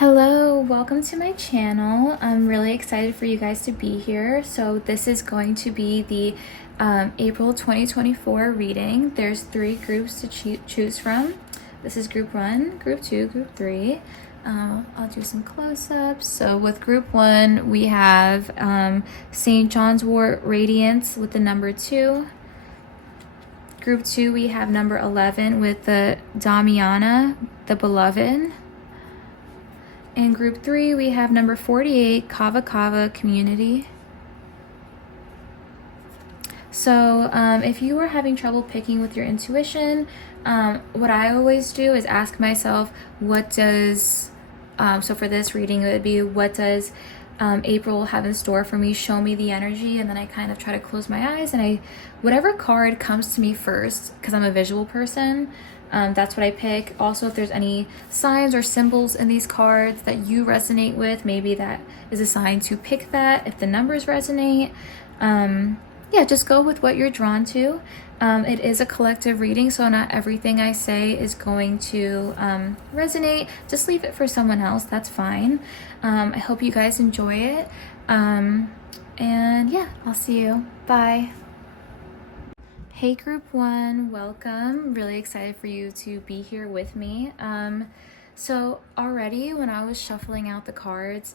Hello, welcome to my channel. I'm really excited for you guys to be here. So this is going to be the April 2024 reading. There's 3 groups to choose from. This is group 1, group 2, group 3. I'll do some close-ups. So with group 1, we have St. John's Wort Radiance with the number 2. Group 2, we have number 11 with the Damiana, the Beloved. In group 3, we have number 48, Kava Kava Community. So if you are having trouble picking with your intuition, what I always do is ask myself, what does, so for this reading, it would be, what does April have in store for me? Show me the energy. And then I kind of try to close my eyes and whatever card comes to me first, because I'm a visual person, that's what I pick. Also, if there's any signs or symbols in these cards that you resonate with, maybe that is a sign to pick that. If the numbers resonate, yeah, just go with what you're drawn to. It is a collective reading, so not everything I say is going to resonate. Just leave it for someone else. That's fine. I hope you guys enjoy it. And yeah, I'll see you. Bye. Hey group 1, welcome. Really excited for you to be here with me. So already when I was shuffling out the cards,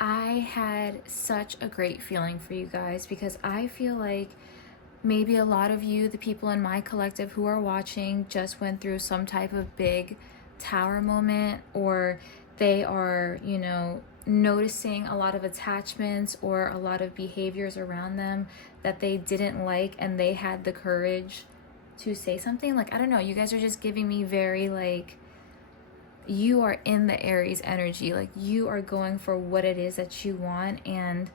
I had such a great feeling for you guys, because I feel like maybe a lot of you, the people in my collective who are watching, just went through some type of big tower moment, or they are, noticing a lot of attachments or a lot of behaviors around them that they didn't like, and they had the courage to say something. Like, I don't know, you guys are just giving me very, like, you are in the Aries energy. Like, you are going for what it is that you want, and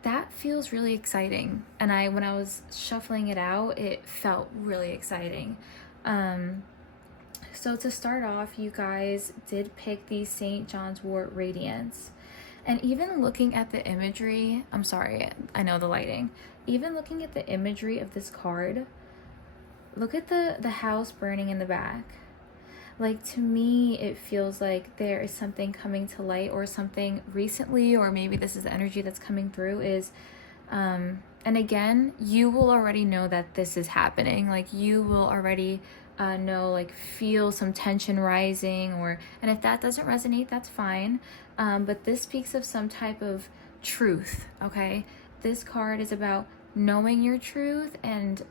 that feels really exciting. And when I was shuffling it out, it felt really exciting. So to start off, you guys did pick the St. John's Wort Radiance. And even looking at the imagery, I'm sorry, I know the lighting. Even looking at the imagery of this card, look at the house burning in the back. Like, to me, it feels like there is something coming to light, or something recently, or maybe this is the energy that's coming through, is, and again, you will already know that this is happening. Like, you will already know, like, feel some tension rising, and if that doesn't resonate, that's fine. But this speaks of some type of truth, okay? This card is about knowing your truth and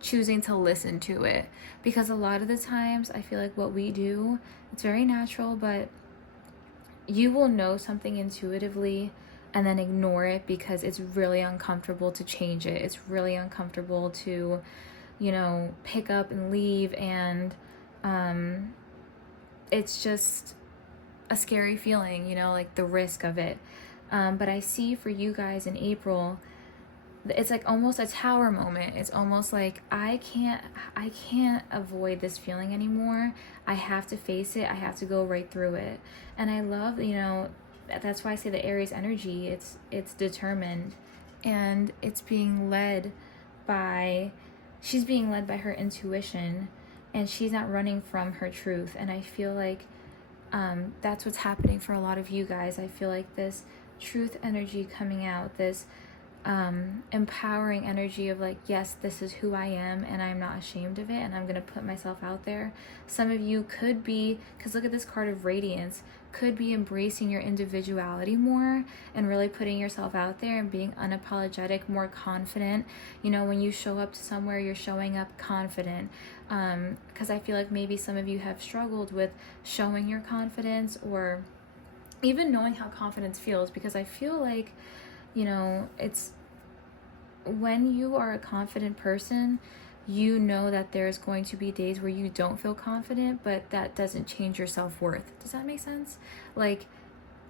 choosing to listen to it, because a lot of the times I feel like what we do, it's very natural, but you will know something intuitively and then ignore it because it's really uncomfortable to change it. It's really uncomfortable to, pick up and leave, and it's just a scary feeling, like the risk of it. But I see for you guys in April, it's like almost a tower moment. It's almost like I can't avoid this feeling anymore. I have to face it. I have to go right through it. And I love, that's why I say the Aries energy, it's determined, and it's being led by, she's being led by her intuition, and she's not running from her truth. And I feel like that's what's happening for a lot of you guys. I feel like this truth energy coming out, this empowering energy of, like, yes, this is who I am, and I'm not ashamed of it, and I'm gonna put myself out there. Some of you could be, because look at this card of radiance, could be embracing your individuality more and really putting yourself out there and being unapologetic, more confident. When you show up to somewhere, you're showing up confident, because I feel like maybe some of you have struggled with showing your confidence, or even knowing how confidence feels, because I feel like, it's when you are a confident person, that there's going to be days where you don't feel confident, but that doesn't change your self-worth. Does that make sense? Like,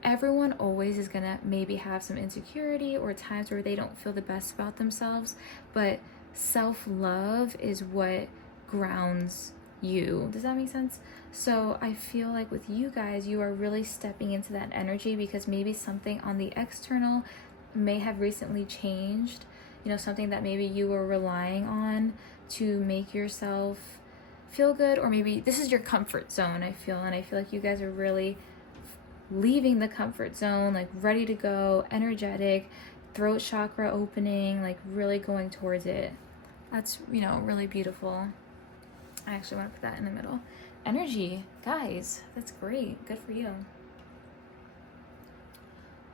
everyone always is gonna maybe have some insecurity or times where they don't feel the best about themselves, but self-love is what grounds you. Does that make sense? So I feel like with you guys, you are really stepping into that energy, because maybe something on the external may have recently changed, something that maybe you were relying on to make yourself feel good, or maybe this is your comfort zone, I feel. And I feel like you guys are really leaving the comfort zone, like ready to go, energetic, throat chakra opening, like really going towards it. That's, you know, really beautiful. I actually want to put that in the middle. Energy, guys, that's great. Good for you.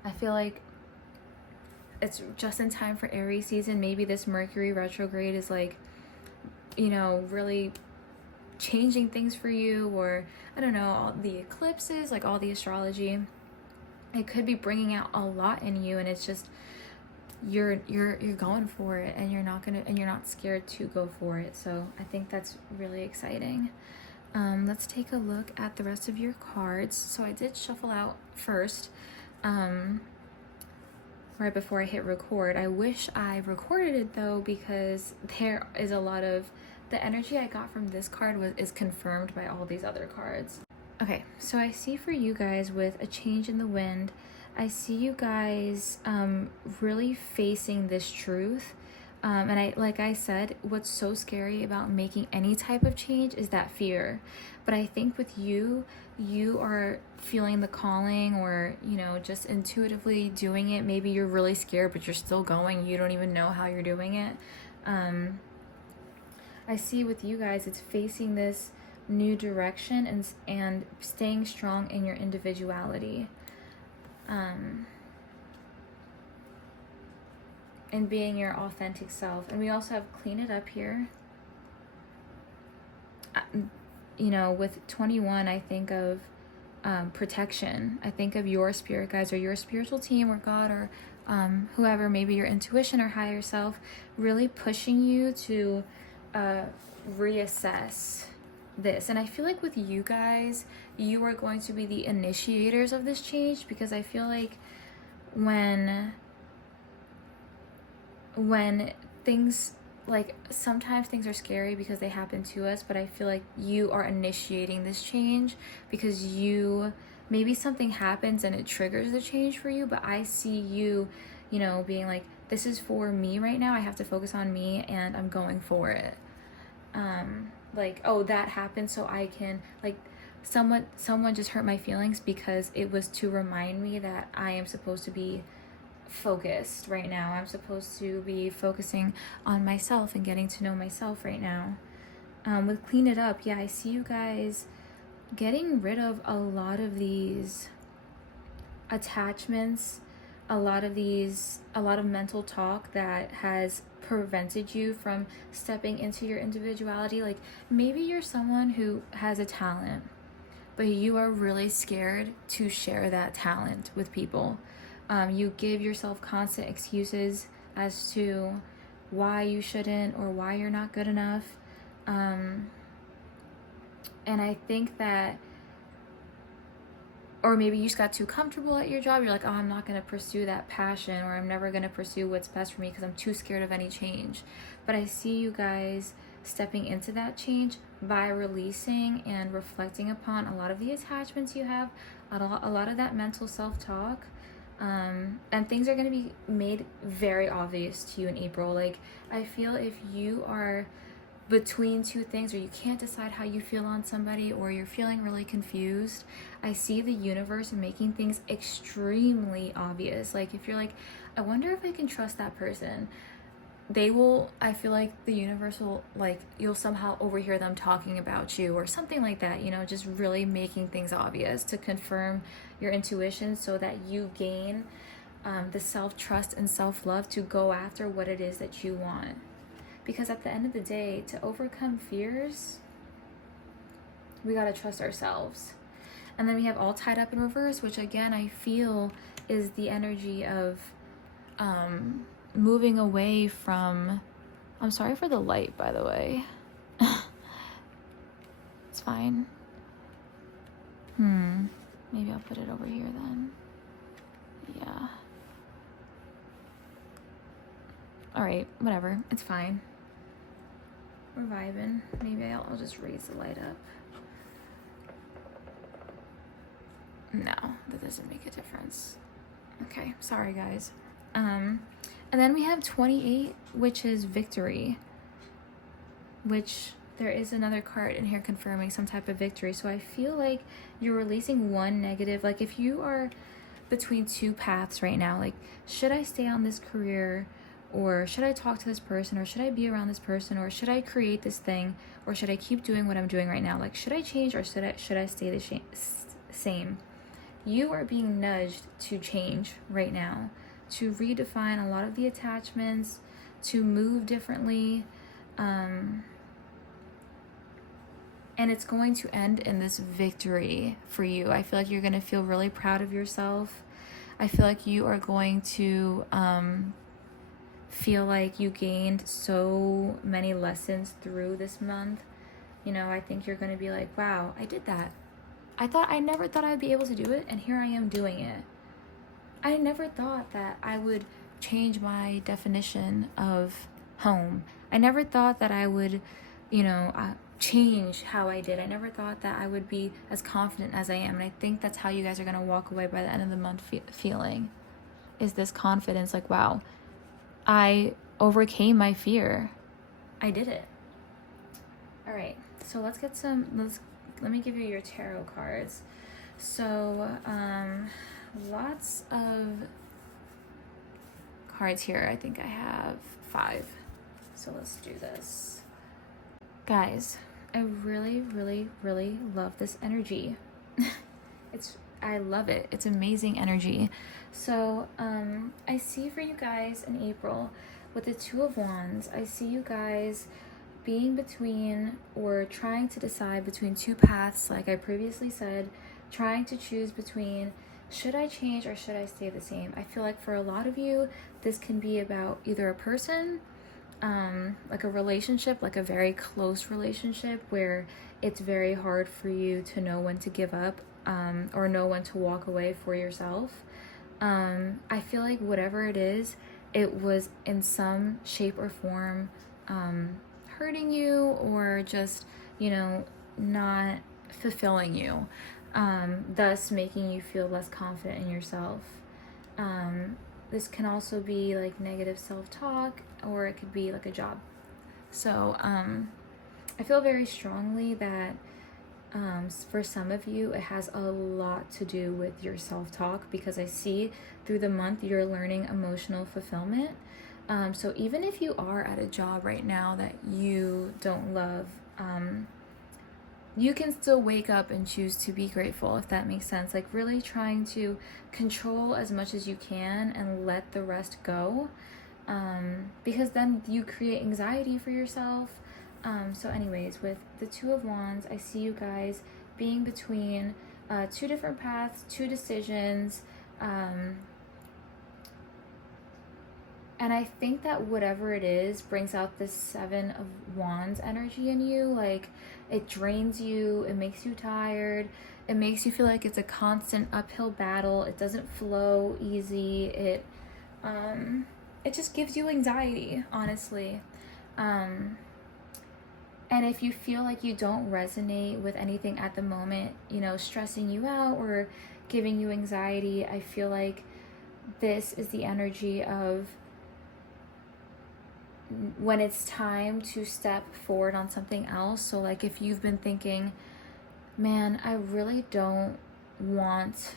I feel like it's just in time for Aries season. Maybe this Mercury retrograde is like, you know, really changing things for you, or I don't know, all the eclipses, like all the astrology, it could be bringing out a lot in you, and it's just you're going for it, and you're not scared to go for it. So I think that's really exciting. Let's take a look at the rest of your cards. So I did shuffle out first, right before I hit record. I wish I recorded it though, because there is a lot of the energy I got from this card is confirmed by all these other cards. Okay, so I see for you guys with a change in the wind, I see you guys really facing this truth. And like I said, what's so scary about making any type of change is that fear. But I think with you are feeling the calling, or, you know, just intuitively doing it. Maybe you're really scared, but you're still going. You don't even know how you're doing it. I see with you guys, it's facing this new direction and staying strong in your individuality. And being your authentic self. And we also have clean it up here. You know, with 21, I think of protection. I think of your spirit guides, or your spiritual team, or God, or whoever, maybe your intuition or higher self, really pushing you to reassess this. And I feel like with you guys, you are going to be the initiators of this change, because I feel like when things, like, sometimes things are scary because they happen to us, but I feel like you are initiating this change because maybe something happens and it triggers the change for you, but I see you, you know, being like, this is for me right now. I have to focus on me, and I'm going for it. Like, oh, that happened, so I can, like, someone just hurt my feelings because it was to remind me that I am supposed to be focused right now. I'm supposed to be focusing on myself and getting to know myself right now. With clean it up, yeah, I see you guys getting rid of a lot of these attachments, a lot of mental talk that has prevented you from stepping into your individuality. Like, maybe you're someone who has a talent, but you are really scared to share that talent with people. You give yourself constant excuses as to why you shouldn't, or why you're not good enough. And I think that, or maybe you just got too comfortable at your job. You're like, oh, I'm not going to pursue that passion, or I'm never going to pursue what's best for me because I'm too scared of any change. But I see you guys stepping into that change by releasing and reflecting upon a lot of the attachments you have, a lot of that mental self-talk. And things are going to be made very obvious to you in April. Like, I feel if you are between two things, or you can't decide how you feel on somebody, or you're feeling really confused, I see the universe making things extremely obvious. Like, if you're like, I wonder if I can trust that person, I feel like the universe will, like, you'll somehow overhear them talking about you or something like that, you know, just really making things obvious to confirm your intuition, so that you gain the self-trust and self-love to go after what it is that you want. Because at the end of the day, to overcome fears, we gotta trust ourselves. And then we have all tied up in reverse, which again, I feel is the energy of moving away from, I'm sorry for the light, by the way. It's fine. Maybe I'll put it over here then. Yeah. All right, whatever, it's fine. We're vibing. Maybe I'll just raise the light up. No, that doesn't make a difference. Okay, sorry guys. And then we have 28, which is victory, which there is another card in here confirming some type of victory. So I feel like you're releasing one negative. Like if you are between two paths right now, like, should I stay on this career, or should I talk to this person, or should I be around this person, or should I create this thing, or should I keep doing what I'm doing right now? Like, should I change, or should I stay the same? You are being nudged to change right now, to redefine a lot of the attachments, to move differently, and it's going to end in this victory for you. I feel like you're going to feel really proud of yourself. I feel like you are going to feel like you gained so many lessons through this month. You know, I think you're going to be like, wow, I did that. I never thought I'd be able to do it, and here I am doing it. I never thought that I would change my definition of home. I never thought that I would, change how I did. I never thought that I would be as confident as I am. And I think that's how you guys are going to walk away by the end of the month feeling, is this confidence, like, wow, I overcame my fear. I did it. All right, so let me give you your tarot cards. So, lots of cards here. I think I have 5. So let's do this. Guys, I really, really, really love this energy. I love it. It's amazing energy. So, I see for you guys in April with the 2 of Wands, I see you guys being between, or trying to decide between 2 paths, like I previously said, trying to choose between, should I change or should I stay the same? I feel like for a lot of you, this can be about either a person, like a relationship, like a very close relationship where it's very hard for you to know when to give up, or know when to walk away for yourself. I feel like whatever it is, it was in some shape or form hurting you, or just, not fulfilling you, thus making you feel less confident in yourself. This can also be like negative self-talk, or it could be like a job. So I feel very strongly that for some of you, it has a lot to do with your self-talk, because I see through the month you're learning emotional fulfillment. So even if you are at a job right now that you don't love, you can still wake up and choose to be grateful, if that makes sense. Like really trying to control as much as you can and let the rest go, because then you create anxiety for yourself. So anyways, with the 2 of Wands, I see you guys being between 2 different paths, 2 decisions, and I think that whatever it is brings out this 7 of Wands energy in you. Like, it drains you, it makes you tired, it makes you feel like it's a constant uphill battle, it doesn't flow easy, it just gives you anxiety, honestly. And if you feel like you don't resonate with anything at the moment, stressing you out or giving you anxiety, I feel like this is the energy of when it's time to step forward on something else. So like if you've been thinking, man, I really don't want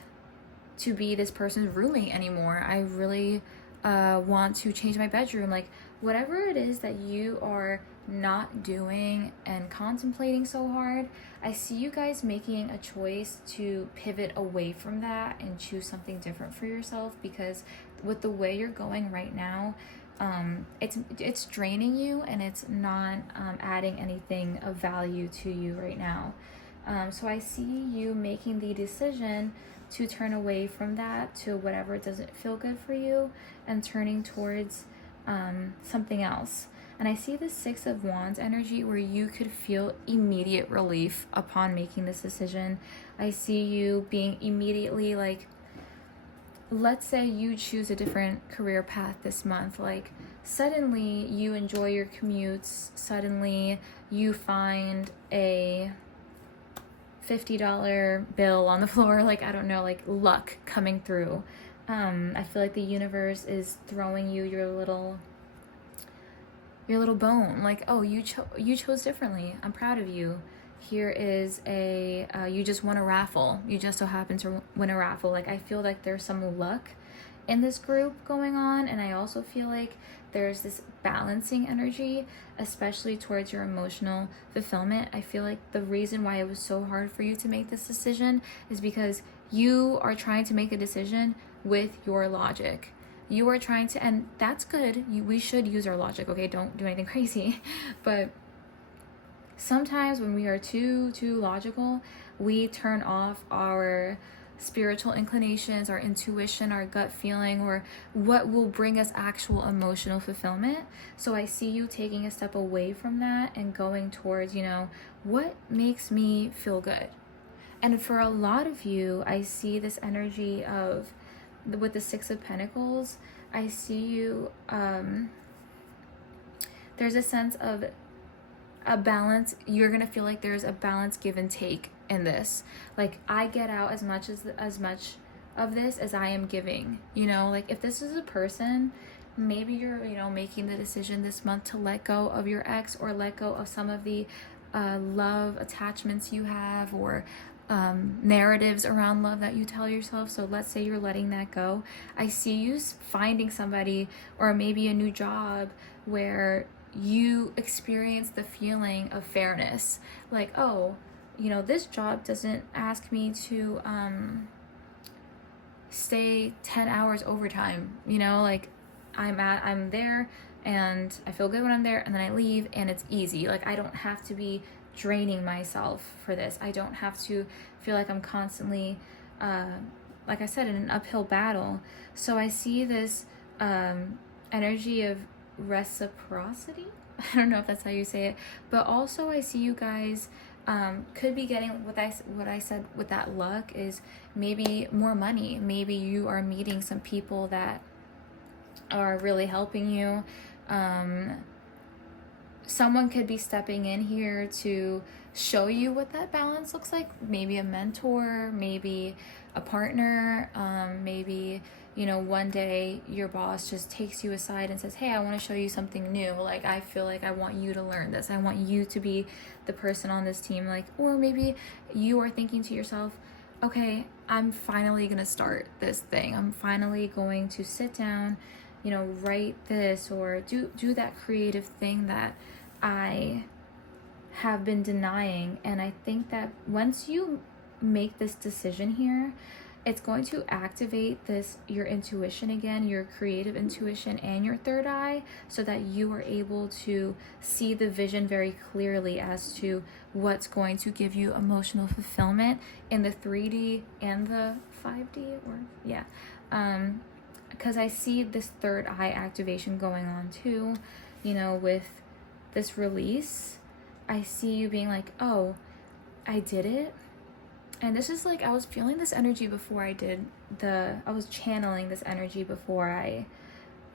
to be this person's roommate anymore, I really want to change my bedroom, like whatever it is that you are not doing and contemplating so hard, I see you guys making a choice to pivot away from that and choose something different for yourself, because with the way you're going right now, it's draining you and it's not adding anything of value to you right now. So I see you making the decision to turn away from that to whatever doesn't feel good for you and turning towards something else. And I see the 6 of Wands energy where you could feel immediate relief upon making this decision. I see you being immediately like, let's say you choose a different career path this month, like suddenly you enjoy your commutes, suddenly you find a $50 bill on the floor, like I don't know, like luck coming through. I feel like the universe is throwing you your little your little bone. Like, oh, you chose differently. I'm proud of you. Here is a, you just won a raffle. You just so happen to win a raffle. Like, I feel like there's some luck in this group going on. And I also feel like there's this balancing energy, especially towards your emotional fulfillment. I feel like the reason why it was so hard for you to make this decision is because you are trying to make a decision with your logic. You are trying to, and that's good. We should use our logic, okay? Don't do anything crazy. But sometimes when we are too logical, we turn off our spiritual inclinations, our intuition, our gut feeling, or what will bring us actual emotional fulfillment. So I see you taking a step away from that and going towards, what makes me feel good. And for a lot of you, I see this energy of, with the Six of Pentacles, I see you, there's a sense of a balance. You're gonna feel like there's a balance, give and take in this. Like, I get out as much of this as I am giving. Like, if this is a person, maybe you're making the decision this month to let go of your ex, or let go of some of the love attachments you have, or narratives around love that you tell yourself. So let's say you're letting that go. I see you finding somebody, or maybe a new job, where you experience the feeling of fairness. Like, oh, this job doesn't ask me to stay 10 hours overtime. Like, I'm there and I feel good when I'm there, and then I leave and it's easy. Like, I don't have to be draining myself for this. I don't have to feel like I'm constantly, like I said, in an uphill battle. So I see this energy of reciprocity. I don't know if that's how you say it, but also I see you guys could be getting, what I said with that luck is maybe more money. Maybe you are meeting some people that are really helping you. Someone could be stepping in here to show you what that balance looks like. Maybe a mentor, maybe a partner, maybe, one day your boss just takes you aside and says, hey, I want to show you something new. Like, I feel like I want you to learn this. I want you to be the person on this team. Like, or maybe you are thinking to yourself, okay, I'm finally going to start this thing. I'm finally going to sit down, write this, or do that creative thing that I have been denying. And I think that once you make this decision here, it's going to activate your intuition again, your creative intuition and your third eye, so that you are able to see the vision very clearly as to what's going to give you emotional fulfillment in the 3D and the 5D, or yeah. Because I see this third eye activation going on too, with this release. I see you being like, oh, I did it. And this is like, I was feeling this energy before I was channeling this energy before I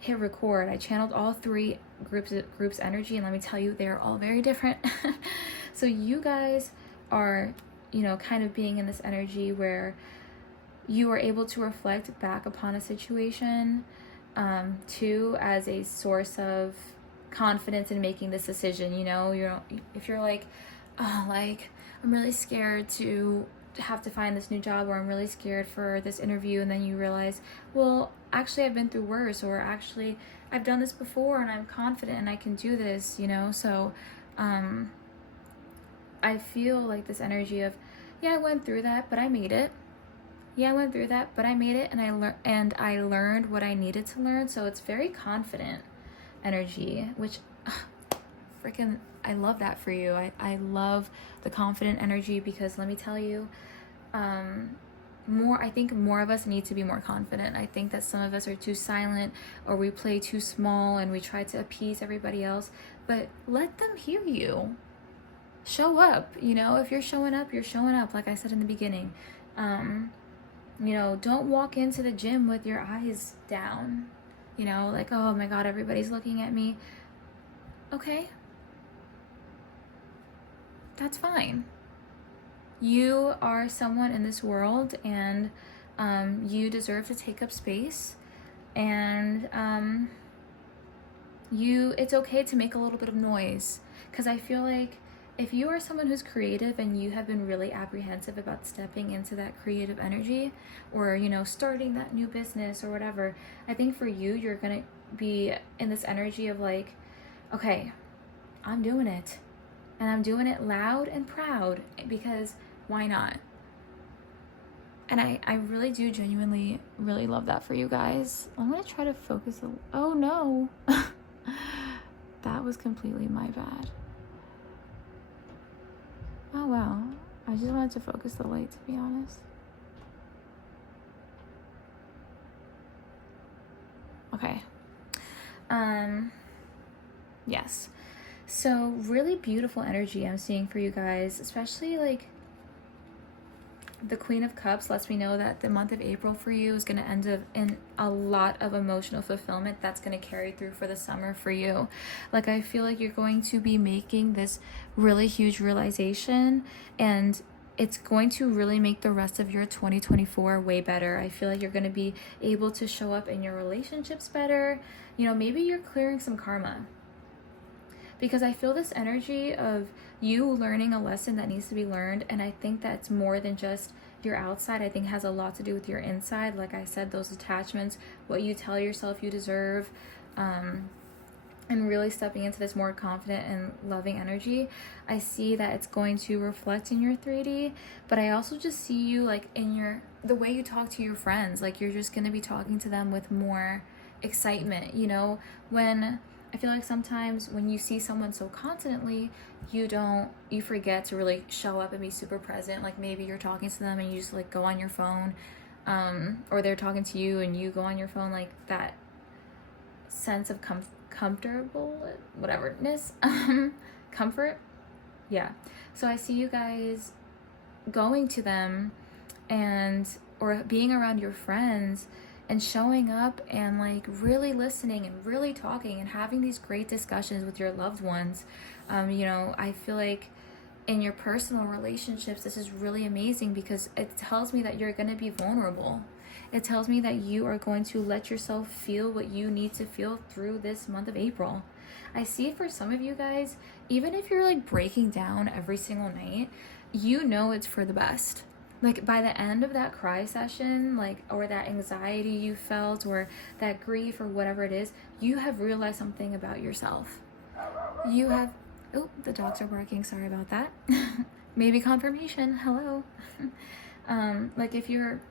hit record. I channeled all three groups energy, and let me tell you, they're all very different. So you guys are, kind of being in this energy where you are able to reflect back upon a situation, too, as a source of confidence in making this decision. If you're like, oh, like, I'm really scared to have to find this new job, or I'm really scared for this interview, and then you realize, well, actually I've been through worse, or actually I've done this before and I'm confident and I can do this, So I feel like this energy of, yeah, I went through that, but I made it. Yeah, I went through that, but I made it, and I learned what I needed to learn. So it's very confident energy, which freaking, I love that for you. I love the confident energy, because let me tell you, I think more of us need to be more confident. I think that some of us are too silent, or we play too small and we try to appease everybody else, but let them hear you. Show up, if you're showing up, you're showing up, like I said in the beginning. Don't walk into the gym with your eyes down, like, oh my God, everybody's looking at me. Okay. That's fine. You are someone in this world, and you deserve to take up space, and It's okay to make a little bit of noise, because I feel like if you are someone who's creative and you have been really apprehensive about stepping into that creative energy, or starting that new business or whatever, I think for you, you're gonna be in this energy of like, okay, I'm doing it, and I'm doing it loud and proud, because why not? And I really do genuinely really love that for you guys. I'm gonna try to focus oh no. That was completely my bad. Oh wow, I just wanted to focus the light, to be honest. Okay. Yes. So really beautiful energy I'm seeing for you guys, especially like the Queen of Cups lets me know that the month of April for you is going to end up in a lot of emotional fulfillment that's going to carry through for the summer for you. Like, I feel like you're going to be making this really huge realization, and it's going to really make the rest of your 2024 way better. I feel like you're going to be able to show up in your relationships better. Maybe you're clearing some karma, because I feel this energy of you learning a lesson that needs to be learned. And I think that's more than just your outside. I think it has a lot to do with your inside. Like I said, those attachments, what you tell yourself you deserve, and really stepping into this more confident and loving energy. I see that it's going to reflect in your 3D, but I also just see you like in the way you talk to your friends. Like, you're just going to be talking to them with more excitement. When I feel like sometimes when you see someone so confidently, you forget to really show up and be super present. Like, maybe you're talking to them and you just like go on your phone, or they're talking to you and you go on your phone. Like, that sense of comfortable whateverness, comfort. Yeah. So I see you guys going to them or being around your friends and showing up and like really listening and really talking and having these great discussions with your loved ones. I feel like in your personal relationships, this is really amazing, because it tells me that you're going to be vulnerable. It tells me that you are going to let yourself feel what you need to feel through this month of April. I see for some of you guys, even if you're like breaking down every single night, it's for the best. Like, by the end of that cry session, like, or that anxiety you felt, or that grief, or whatever it is, you have realized something about yourself. The dogs are barking, sorry about that. Maybe confirmation, hello. Like, if you're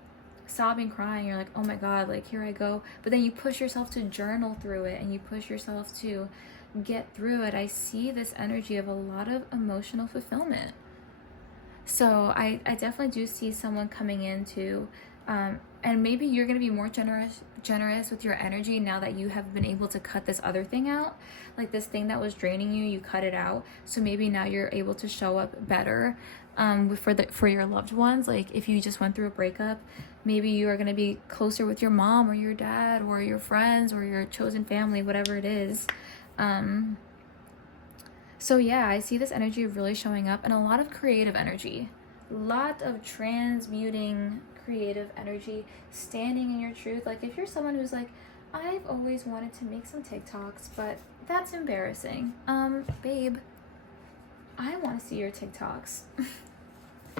sobbing, crying, you're like, oh my god, like, here I go, but then you push yourself to journal through it and you push yourself to get through it. I see this energy of a lot of emotional fulfillment. So I definitely do see someone coming into, and maybe you're going to be more generous with your energy now that you have been able to cut this other thing out. Like, this thing that was draining you cut it out. So maybe now you're able to show up better for your loved ones. Like, if you just went through a breakup, maybe you are going to be closer with your mom or your dad or your friends or your chosen family, whatever it is. So yeah, I see this energy really showing up, and a lot of creative energy, a lot of transmuting creative energy, standing in your truth. Like, if you're someone who's like, I've always wanted to make some TikToks, but that's embarrassing. Babe, I want to see your TikToks.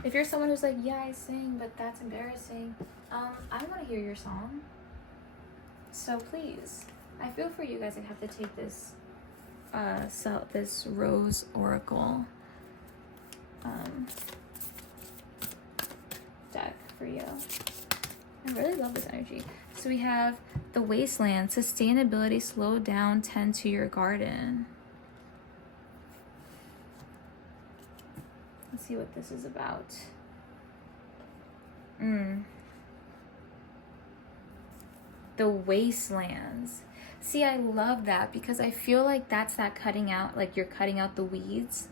If you're someone who's like, yeah, I sing, but that's embarrassing, I want to hear your song. So please, I feel for you guys. I have to take this this Rose Oracle deck for you. I really love this energy. So we have the Wasteland, sustainability, slow down, tend to your garden. Let's see what this is about. The Wastelands. See, I love that, because I feel like that's that cutting out, like you're cutting out the weeds.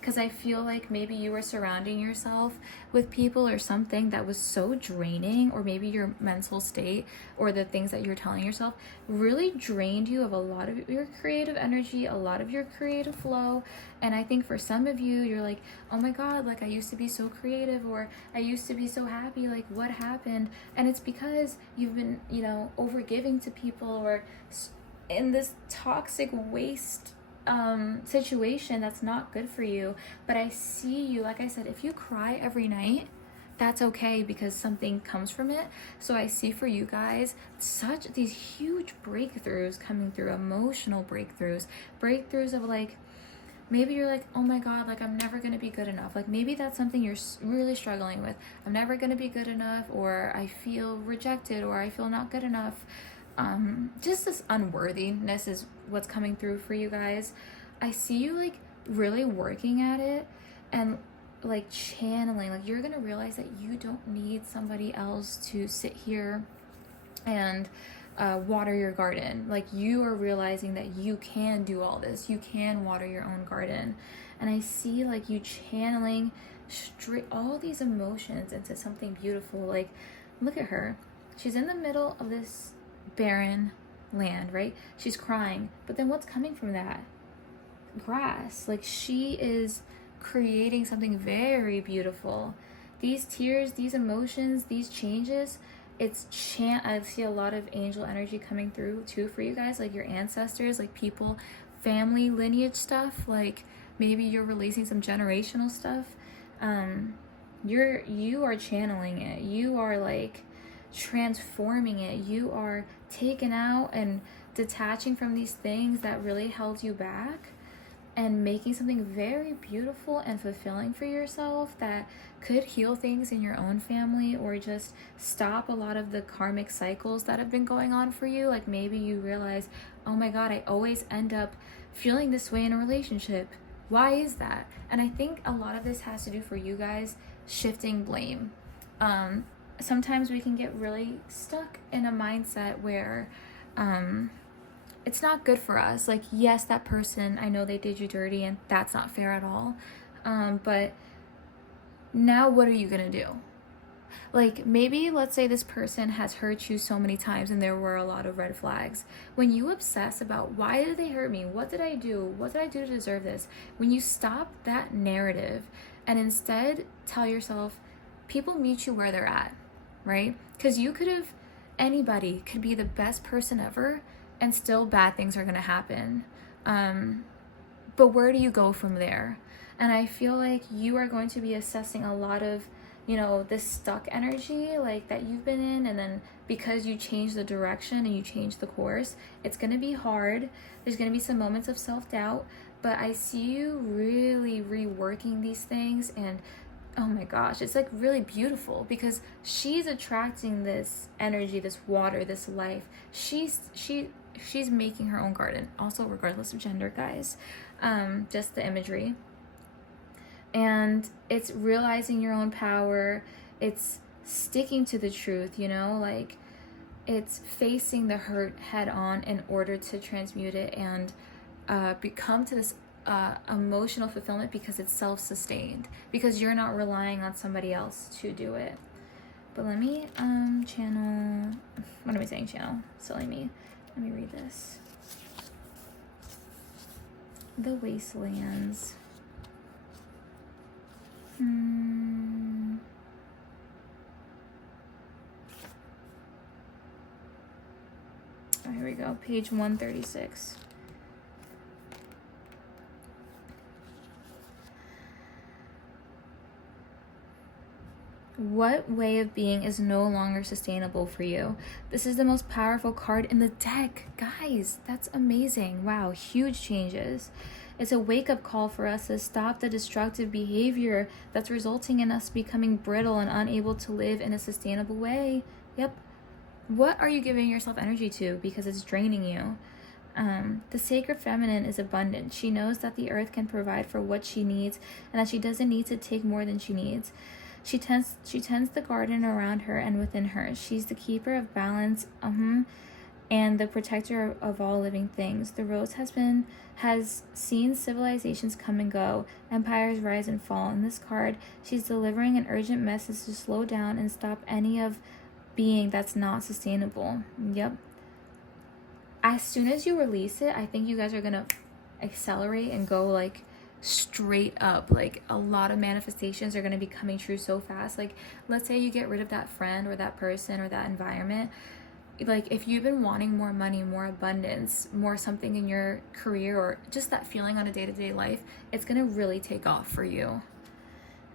Because I feel like maybe you were surrounding yourself with people or something that was so draining, or maybe your mental state or the things that you're telling yourself really drained you of a lot of your creative energy, a lot of your creative flow. And I think for some of you, you're like, oh my god, like, I used to be so creative, or I used to be so happy, like, what happened? And it's because you've been, overgiving to people, or in this toxic waste situation that's not good for you. But I see you, like I said, if you cry every night, that's okay because something comes from it. So I see for you guys such these huge breakthroughs coming through, emotional breakthroughs of like, maybe you're like, oh my God, like I'm never going to be good enough. Like maybe that's something you're really struggling with. I'm never going to be good enough, or I feel rejected, or I feel not good enough. Just this unworthiness is what's coming through for you guys. I see you like really working at it and like channeling, like you're going to realize that you don't need somebody else to sit here and water your garden. Like you are realizing that you can do all this. You can water your own garden. And I see like you channeling straight all these emotions into something beautiful. Like look at her. She's in the middle of this barren land, right? She's crying. But then what's coming from that? Grass. Like she is creating something very beautiful. These tears, these emotions, these changes, I see a lot of angel energy coming through too for you guys, like your ancestors, like people, family lineage stuff, like maybe you're releasing some generational stuff. You are channeling it. You are like transforming it. You are taking out and detaching from these things that really held you back and making something very beautiful and fulfilling for yourself that could heal things in your own family or just stop a lot of the karmic cycles that have been going on for you. Like maybe you realize, oh my God, I always end up feeling this way in a relationship. Why is that? And I think a lot of this has to do for you guys shifting blame. Sometimes we can get really stuck in a mindset where it's not good for us. Like, yes, that person, I know they did you dirty and that's not fair at all. But now what are you going to do? Like maybe let's say this person has hurt you so many times and there were a lot of red flags. When you obsess about why did they hurt me? What did I do? What did I do to deserve this? When you stop that narrative and instead tell yourself, people meet you where they're at, right? Because anybody could be the best person ever and still bad things are going to happen. But where do you go from there? And I feel like you are going to be assessing a lot of, this stuck energy like that you've been in. And then because you change the direction and you change the course, it's going to be hard. There's going to be some moments of self-doubt, but I see you really reworking these things. And oh my gosh, it's like really beautiful because she's attracting this energy, this water, this life. She's making her own garden, also regardless of gender, guys. Just the imagery. And it's realizing your own power. It's sticking to the truth, like it's facing the hurt head on in order to transmute it and become to this emotional fulfillment because it's self-sustained, because you're not relying on somebody else to do it. But let me channel, what am I saying channel? Silly me. Let me read this. The Wastelands. Oh, here we go. Page 136. What way of being is no longer sustainable for you? This is the most powerful card in the deck. Guys, that's amazing. Wow, huge changes. It's a wake-up call for us to stop the destructive behavior that's resulting in us becoming brittle and unable to live in a sustainable way. Yep. What are you giving yourself energy to? Because it's draining you. The sacred feminine is abundant. She knows that the earth can provide for what she needs and that she doesn't need to take more than she needs. She tends the garden around her and within her. She's the keeper of balance, and the protector of all living things. The rose has seen civilizations come and go, empires rise and fall. In this card, she's delivering an urgent message to slow down and stop any of being that's not sustainable. Yep. As soon as you release it, I think you guys are gonna accelerate and go like straight up. Like a lot of manifestations are going to be coming true so fast. Like let's say you get rid of that friend or that person or that environment, like if you've been wanting more money, more abundance, more something in your career, or just that feeling on a day-to-day life, it's gonna really take off for you.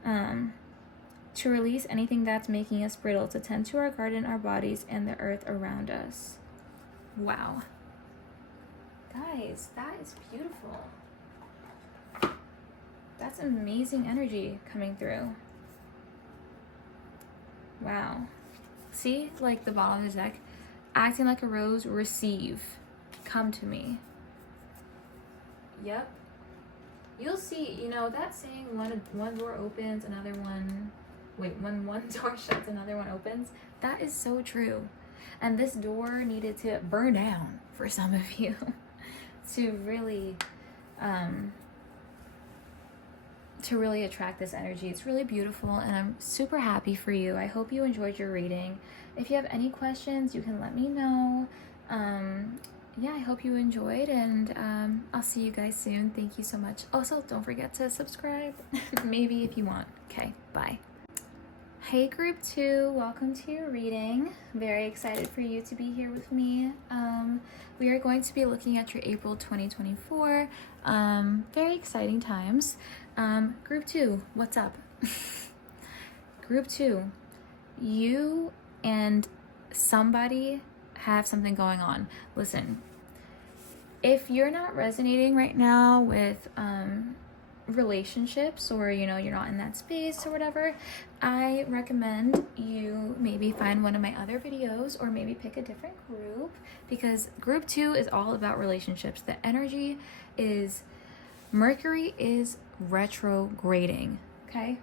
To release anything that's making us brittle, to tend to our garden, our bodies, and the earth around us. Wow. Guys, that is beautiful. That's amazing energy coming through. Wow. See, like the bottom of the deck, acting like a rose, receive, come to me. Yep. You'll see, you know, that saying, one door opens, another one, when one door shuts, another one opens, that is so true. And this door needed to burn down for some of you to really attract this energy. It's really beautiful, and I'm super happy for you. I hope you enjoyed your reading. If you have any questions, you can let me know. Yeah, I hope you enjoyed, and I'll see you guys soon. Thank you so much. Also, don't forget to subscribe, maybe if you want. Okay, bye. Hey group 2, welcome to your reading. Very excited for you to be here with me. We are going to be looking at your April 2024. Very exciting times. Group 2, what's up? Group 2, you and somebody have something going on. Listen, if you're not resonating right now with relationships, or you know, you're not in that space or whatever, I recommend you maybe find one of my other videos, or maybe pick a different group, because group 2 is all about relationships. The energy is Mercury is retrograding, okay?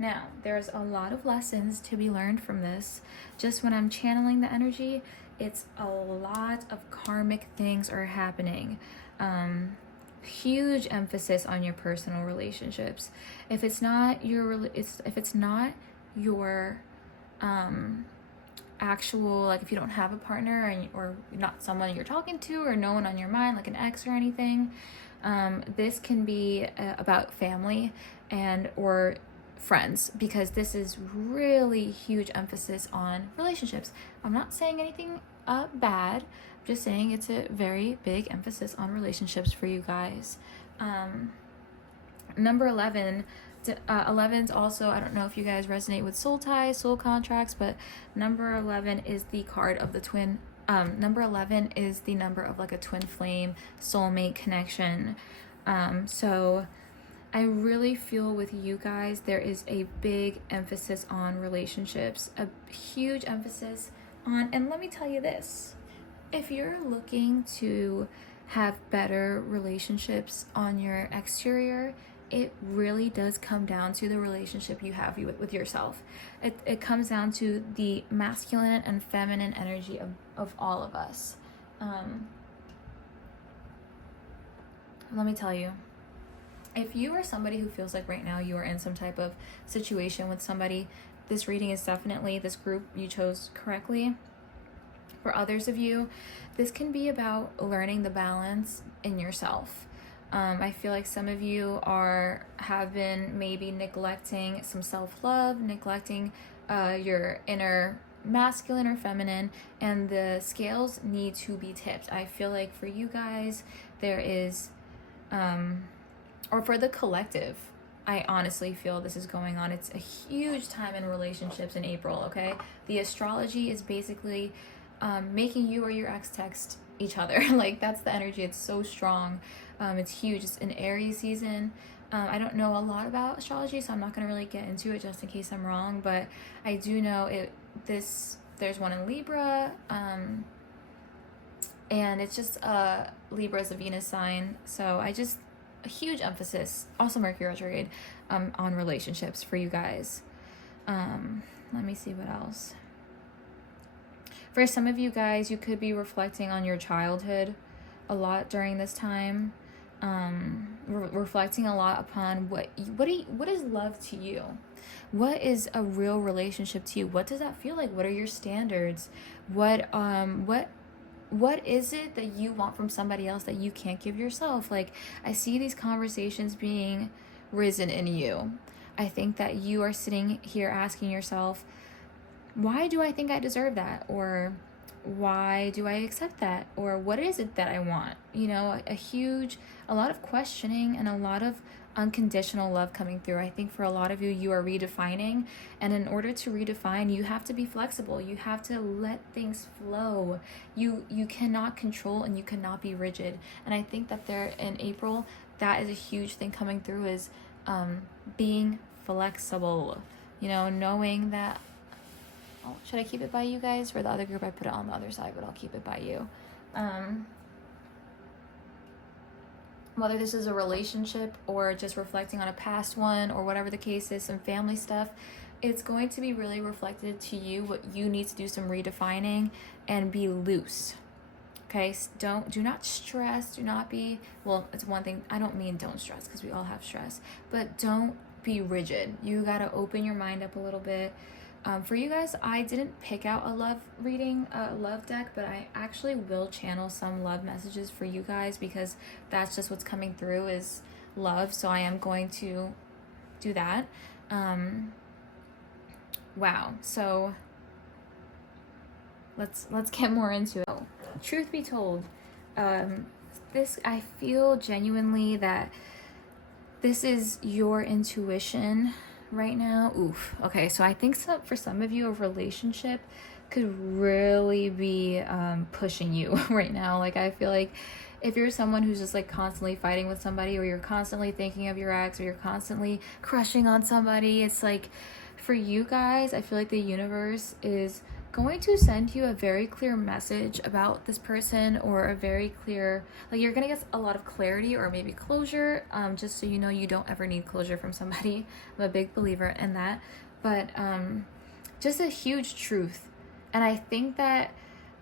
Now, there's a lot of lessons to be learned from this. Just when I'm channeling the energy, it's a lot of karmic things are happening. Huge emphasis on your personal relationships. If it's not your actual, like if you don't have a partner, or not someone you're talking to, or no one on your mind, like an ex or anything, this can be about family and or friends, because this is really huge emphasis on relationships. I'm not saying anything bad, I'm just saying it's a very big emphasis on relationships for you guys. Number 11, 11's also, I don't know if you guys resonate with soul ties, soul contracts, but number 11 is the card of the twin. Number 11 is the number of like a twin flame soulmate connection. So I really feel with you guys, there is a big emphasis on relationships, a huge emphasis on, and let me tell you this, if you're looking to have better relationships on your exterior, it really does come down to the relationship you have with yourself. It comes down to the masculine and feminine energy of all of us. Let me tell you, if you are somebody who feels like right now you are in some type of situation with somebody, this reading is definitely, this group you chose correctly. For others of you, this can be about learning the balance in yourself. I feel like some of you have been maybe neglecting some self-love, neglecting your inner masculine or feminine, and the scales need to be tipped. I feel like for you guys, there is, or for the collective, I honestly feel this is going on. It's a huge time in relationships in April, okay? The astrology is basically making you or your ex text each other. Like, that's the energy. It's so strong. It's huge. It's an Aries season. I don't know a lot about astrology, so I'm not going to really get into it just in case I'm wrong, but I do know there's one in Libra, and it's just Libra is a Venus sign, so a huge emphasis, also Mercury retrograde, on relationships for you guys. Let me see what else. For some of you guys, you could be reflecting on your childhood a lot during this time. Reflecting a lot upon what is love to you? What is a real relationship to you? What does that feel like? What are your standards? What is it that you want from somebody else that you can't give yourself? Like, I see these conversations being risen in you. I think that you are sitting here asking yourself, why do I think I deserve that? Or why do I accept that? Or what is it that I want? You know, a lot of questioning and a lot of unconditional love coming through. I think for a lot of you, you are redefining. And in order to redefine, you have to be flexible. You have to let things flow. You cannot control and you cannot be rigid. And I think that there in April, that is a huge thing coming through, is being flexible. You know, knowing that, oh, should I keep it by you guys? For the other group, I put it on the other side, but I'll keep it by you. Whether this is a relationship or just reflecting on a past one or whatever the case is, some family stuff, it's going to be really reflected to you what you need to do some redefining and be loose. Okay, do not stress, do not be, well, it's one thing, I don't mean don't stress because we all have stress, but don't be rigid. You got to open your mind up a little bit. For you guys, I didn't pick out a love reading, a love deck, but I actually will channel some love messages for you guys because that's just what's coming through is love. So I am going to do that. Wow. So let's get more into it. Truth be told, I feel genuinely that this is your intuition right now. Oof. Okay, so I think for some of you, a relationship could really be pushing you right now. Like, I feel like if you're someone who's just like constantly fighting with somebody, or you're constantly thinking of your ex, or you're constantly crushing on somebody, it's like for you guys, I feel like the universe is going to send you a very clear message about this person, or a very clear, like, you're gonna get a lot of clarity or maybe closure, just so you know you don't ever need closure from somebody. I'm a big believer in that, but just a huge truth. And I think that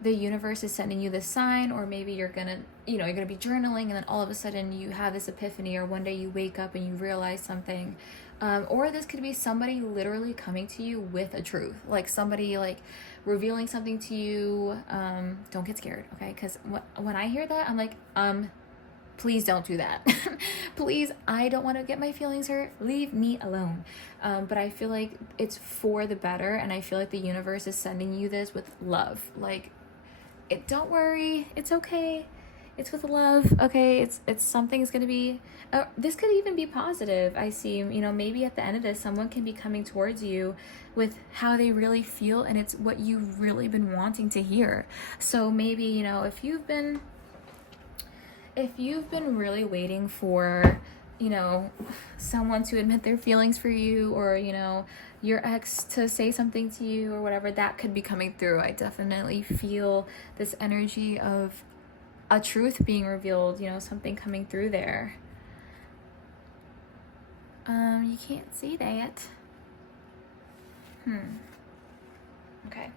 the universe is sending you this sign, or maybe you're gonna be journaling, and then all of a sudden you have this epiphany, or one day you wake up and you realize something. Or this could be somebody literally coming to you with a truth, like somebody like revealing something to you. Don't get scared, okay? Because when I hear that, I'm like, please don't do that. Please, I don't want to get my feelings hurt. Leave me alone. But I feel like it's for the better, and I feel like the universe is sending you this with love. Like, don't worry, it's okay. It's with love, okay? It's something's gonna be, this could even be positive. I see, you know, maybe at the end of this, someone can be coming towards you with how they really feel, and it's what you've really been wanting to hear. So maybe, you know, if you've been really waiting for, you know, someone to admit their feelings for you, or, you know, your ex to say something to you or whatever, that could be coming through. I definitely feel this energy of a truth being revealed, you know, something coming through there. You can't see that. Okay.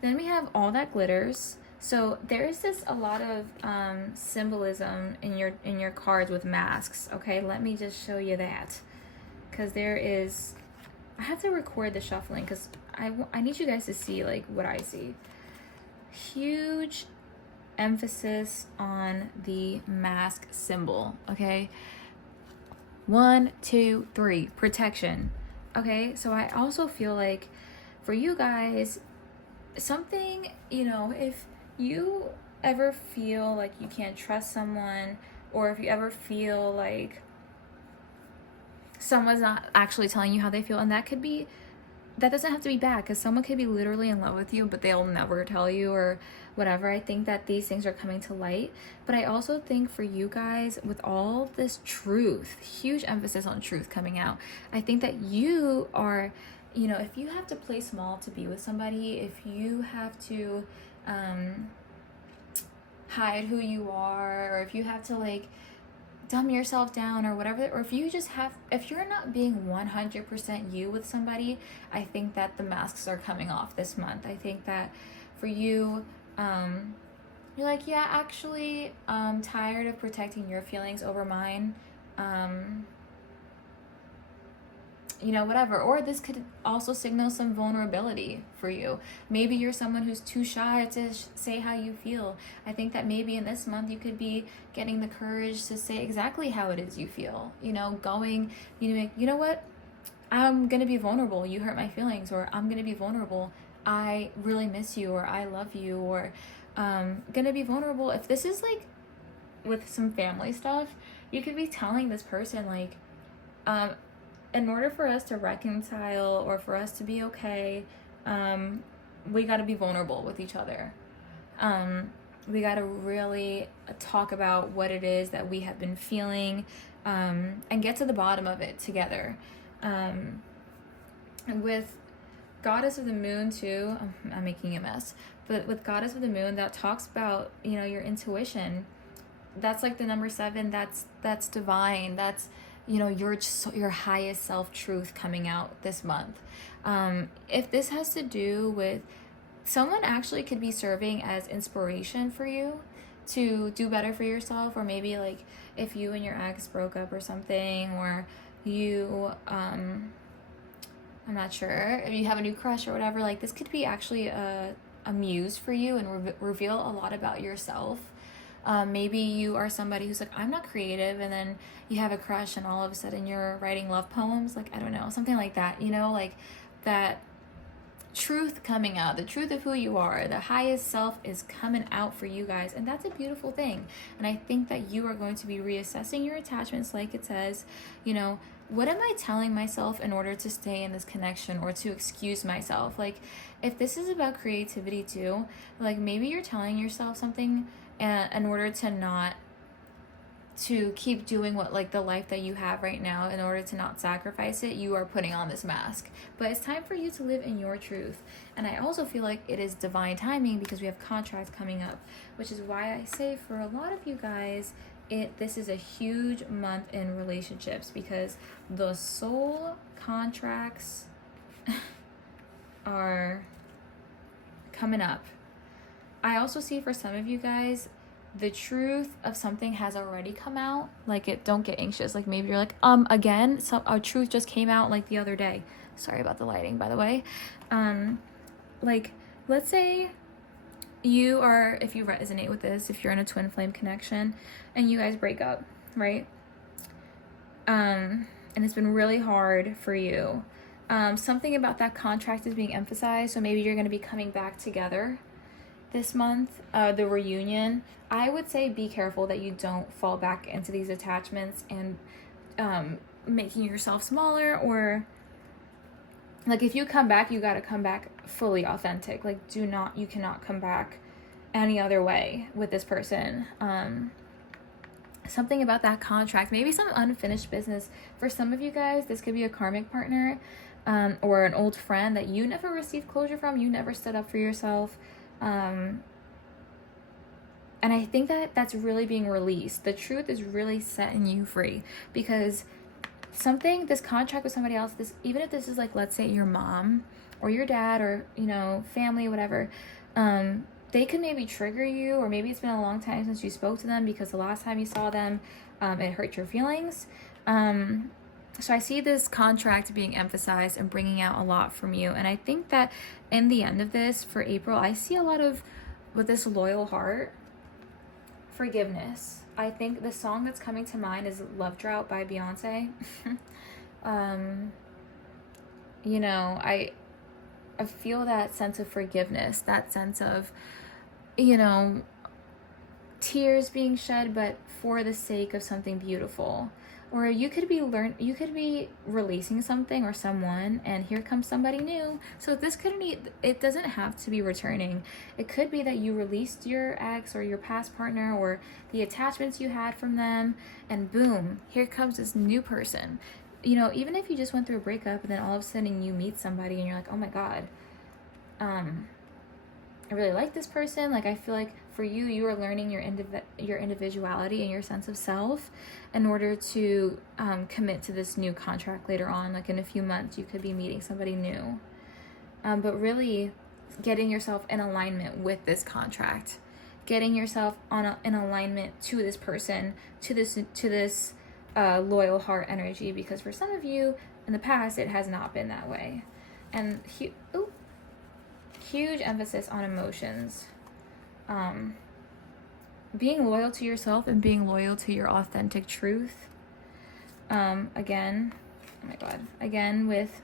Then we have all that glitters. So there is a lot of symbolism in your cards with masks. Okay, let me just show you that, because I have to record the shuffling because I need you guys to see like what I see. Huge emphasis on the mask symbol. Okay, 1, 2, 3, protection. Okay, so I also feel like for you guys, something, you know, if you ever feel like you can't trust someone, or if you ever feel like someone's not actually telling you how they feel, and that doesn't have to be bad, because someone could be literally in love with you but they'll never tell you or whatever. I think that these things are coming to light, but I also think for you guys, with all this truth, huge emphasis on truth coming out, I think that you are, you know, if you have to play small to be with somebody, if you have to hide who you are, or if you have to like dumb yourself down or whatever, or if you're not being 100% you with somebody, I think that the masks are coming off this month. I think that for you, you're like, yeah, actually, I'm tired of protecting your feelings over mine. You know, whatever. Or this could also signal some vulnerability for you. Maybe you're someone who's too shy to say how you feel. I think that maybe in this month you could be getting the courage to say exactly how it is you feel. You know, you know what? I'm going to be vulnerable. You hurt my feelings. Or I'm going to be vulnerable. I really miss you, or I love you, or gonna be vulnerable. If this is like with some family stuff, you could be telling this person like, in order for us to reconcile or for us to be okay, we got to be vulnerable with each other. We got to really talk about what it is that we have been feeling, and get to the bottom of it together. And with Goddess of the Moon too, I'm making a mess, but with Goddess of the Moon, that talks about, you know, your intuition. That's like the number 7. That's divine. That's, you know, your highest self truth coming out this month. If this has to do with someone, actually could be serving as inspiration for you to do better for yourself, or maybe like if you and your ex broke up or something, or you I'm not sure if you have a new crush or whatever, like this could be actually a muse for you and reveal a lot about yourself. Maybe you are somebody who's like, I'm not creative, and then you have a crush and all of a sudden you're writing love poems, like, I don't know, something like that, you know, like that truth coming out, the truth of who you are, the highest self is coming out for you guys, and that's a beautiful thing. And I think that you are going to be reassessing your attachments, like it says, you know, what am I telling myself in order to stay in this connection, or to excuse myself? Like, if this is about creativity too, like maybe you're telling yourself something in order to not to keep doing what, like, the life that you have right now, in order to not sacrifice it, you are putting on this mask. But it's time for you to live in your truth. And I also feel like it is divine timing, because we have contracts coming up, which is why I say for a lot of you guys, this is a huge month in relationships, because the soul contracts are coming up. I also see for some of you guys, the truth of something has already come out. Like, don't get anxious. Like, maybe you're like, again, a truth just came out like the other day. Sorry about the lighting, by the way. Like, let's say you are, if you resonate with this, if you're in a twin flame connection and you guys break up, right? And it's been really hard for you. Something about that contract is being emphasized. So maybe you're going to be coming back together this month, the reunion. I would say be careful that you don't fall back into these attachments and making yourself smaller, or like, if you come back, you got to come back fully authentic. Like, you cannot come back any other way with this person. Something about that contract, maybe some unfinished business. For some of you guys, this could be a karmic partner, or an old friend that you never received closure from. You never stood up for yourself. And I think that that's really being released. The truth is really setting you free, because this contract with somebody else, even if this is like, let's say your mom or your dad, or, you know, family, whatever, they could maybe trigger you, or maybe it's been a long time since you spoke to them, because the last time you saw them, it hurt your feelings. So I see this contract being emphasized and bringing out a lot from you. And I think that in the end of this, for April, I see a lot of, with this loyal heart, forgiveness. I think the song that's coming to mind is Love Drought by Beyonce. You know, I feel that sense of forgiveness, that sense of, you know, tears being shed, but for the sake of something beautiful. Or you could be releasing something or someone, and here comes somebody new. So it doesn't have to be returning. It could be that you released your ex or your past partner, or the attachments you had from them, and boom, here comes this new person. You know, even if you just went through a breakup and then all of a sudden you meet somebody and you're like, oh my God, I really like this person. Like, I feel like for you, you are learning your individuality and your sense of self in order to commit to this new contract later on. Like, in a few months, you could be meeting somebody new. But really getting yourself in alignment with this contract, getting yourself in alignment to this person, to this loyal heart energy, because for some of you in the past, it has not been that way. And huge emphasis on emotions. Being loyal to yourself and being loyal to your authentic truth. Again with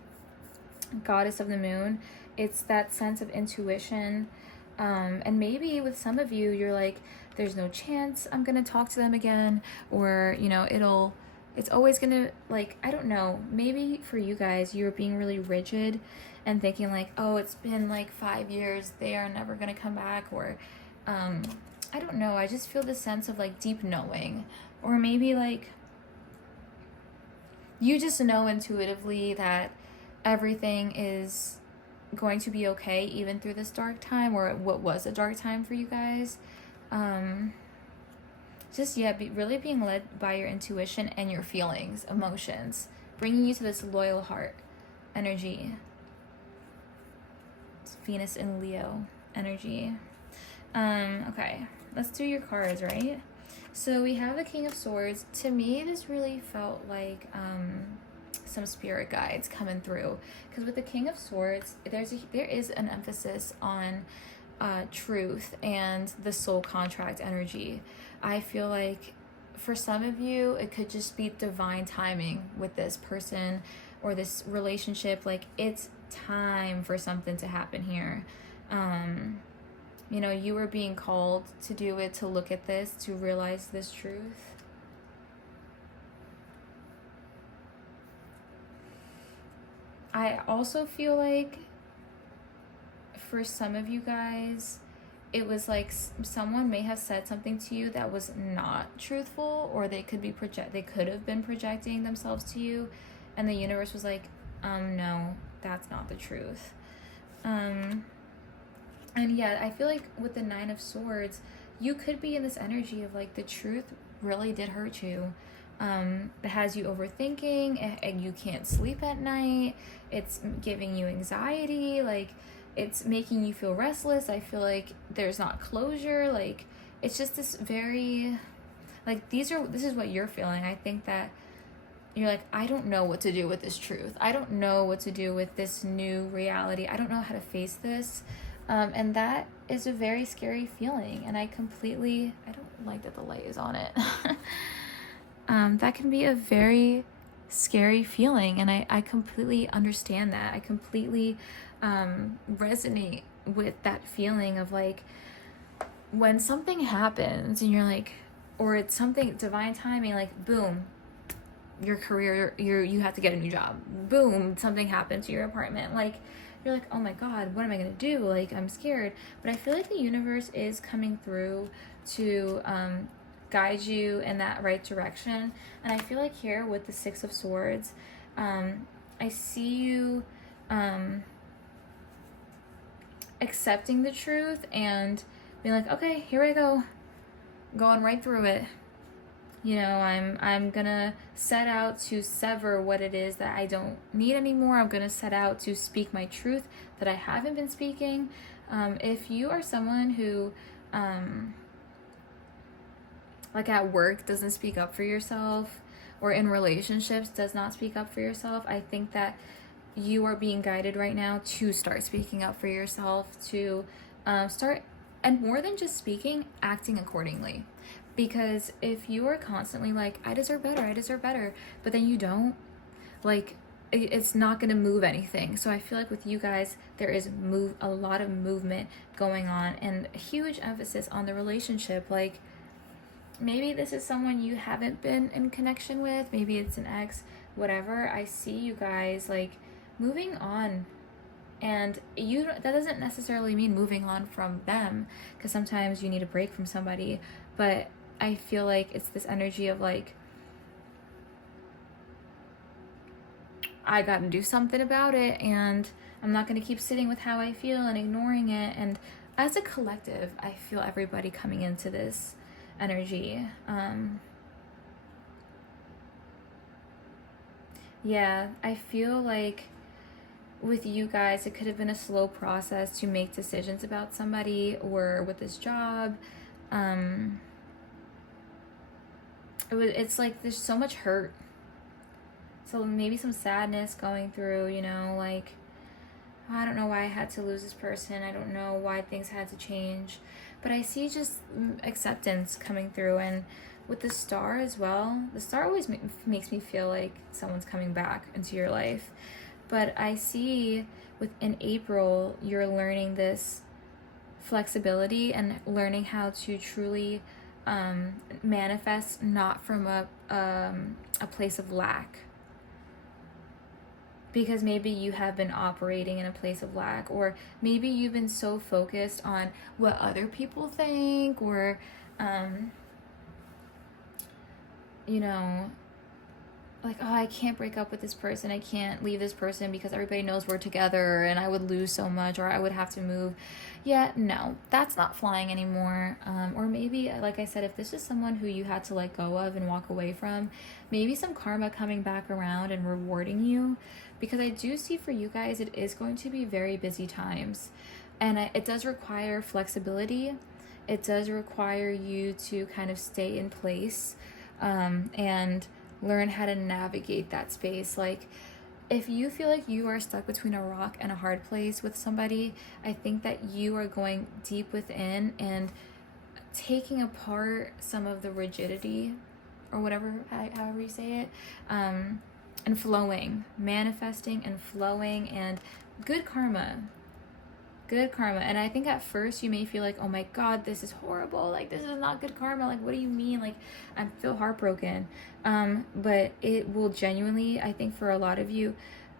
Goddess of the Moon, it's that sense of intuition. And maybe with some of you, you're like, there's no chance I'm gonna talk to them again, or, you know, it's always gonna, like, I don't know, maybe for you guys, you're being really rigid and thinking like, oh, it's been like 5 years, they are never gonna come back, or, I don't know, I just feel this sense of like deep knowing, or maybe like, you just know intuitively that everything is going to be okay even through this dark time, or what was a dark time for you guys. Just, yeah, really being led by your intuition and your feelings, emotions, bringing you to this loyal heart energy. It's Venus in Leo energy. Okay, let's do your cards, right? So we have the King of Swords. To me, this really felt like some spirit guides coming through, because with the King of Swords, there is an emphasis on truth and the soul contract energy. I feel like for some of you, it could just be divine timing with this person or this relationship. Like, it's time for something to happen here. You know, you were being called to do it, to look at this, to realize this truth. I also feel like for some of you guys, it was like someone may have said something to you that was not truthful, or they could have been projecting themselves to you, and the universe was like, no, that's not the truth. And yeah, I feel like with the Nine of Swords, you could be in this energy of like, the truth really did hurt you. It has you overthinking, and you can't sleep at night. It's giving you anxiety, like, it's making you feel restless. I feel like there's not closure. Like, it's just this very, like, this is what you're feeling. I think that you're like, I don't know what to do with this truth. I don't know what to do with this new reality. I don't know how to face this. And that is a very scary feeling. And I don't like that the light is on it. That can be a very scary feeling. And I completely understand that. I completely resonate with that feeling of like, when something happens and you're like, or it's something divine timing, like, boom, your career, you have to get a new job, boom, something happened to your apartment, like, you're like, oh my god, what am I gonna do? Like, I'm scared. But I feel like the universe is coming through to guide you in that right direction. And I feel like here with the Six of Swords, I see you accepting the truth and being like, okay, here I go, going right through it. You know, I'm gonna set out to sever what it is that I don't need anymore. I'm gonna set out to speak my truth that I haven't been speaking. If you are someone who like at work doesn't speak up for yourself, or in relationships does not speak up for yourself, I think that you are being guided right now to start speaking up for yourself, to start, and more than just speaking, acting accordingly. Because if you are constantly like, I deserve better, but then you don't, like, it's not going to move anything. So I feel like with you guys, there is a lot of movement going on, and a huge emphasis on the relationship. Like, maybe this is someone you haven't been in connection with, maybe it's an ex, whatever. I see you guys like moving on, and that doesn't necessarily mean moving on from them, because sometimes you need a break from somebody. But I feel like it's this energy of like, I gotta do something about it, and I'm not gonna keep sitting with how I feel and ignoring it. And as a collective, I feel everybody coming into this energy. Yeah, I feel like with you guys, it could have been a slow process to make decisions about somebody, or with this job. It's like there's so much hurt, so maybe some sadness going through, you know, like, I don't know why I had to lose this person, I don't know why things had to change. But I see just acceptance coming through. And with the Star as well, the Star always makes me feel like someone's coming back into your life. But I see within April, you're learning this flexibility and learning how to truly manifest not from a place of lack. Because maybe you have been operating in a place of lack, or maybe you've been so focused on what other people think, or you know, like, oh, I can't break up with this person, I can't leave this person because everybody knows we're together and I would lose so much, or I would have to move. Yeah, no, that's not flying anymore. Or maybe, like I said, if this is someone who you had to let go of and walk away from, maybe some karma coming back around and rewarding you, because I do see for you guys it is going to be very busy times, and it does require flexibility. It does require you to kind of stay in place, and learn how to navigate that space. Like, if you feel like you are stuck between a rock and a hard place with somebody, I think that you are going deep within and taking apart some of the rigidity, or whatever, however you say it, and flowing, manifesting and flowing, and good karma. And I think at first you may feel like, oh my god, this is horrible, like this is not good karma, like what do you mean, like I feel heartbroken, but it will genuinely, I think for a lot of you,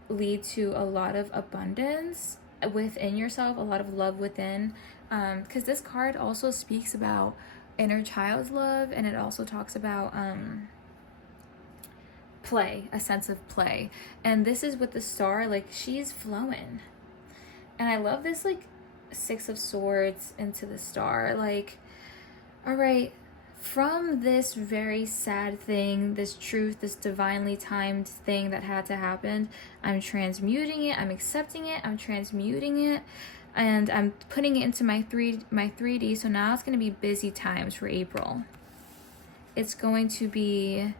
lead to a lot of abundance within yourself, a lot of love within, because this card also speaks about inner child love, and it also talks about play, a sense of play. And this is with the star, like she's flowing. And I love this, like, Six of Swords into the star. Like, all right, from this very sad thing, this truth, this divinely timed thing that had to happen, I'm transmuting it, I'm accepting it, I'm transmuting it, and I'm putting it into my 3D. So now it's going to be busy times for April. It's going to be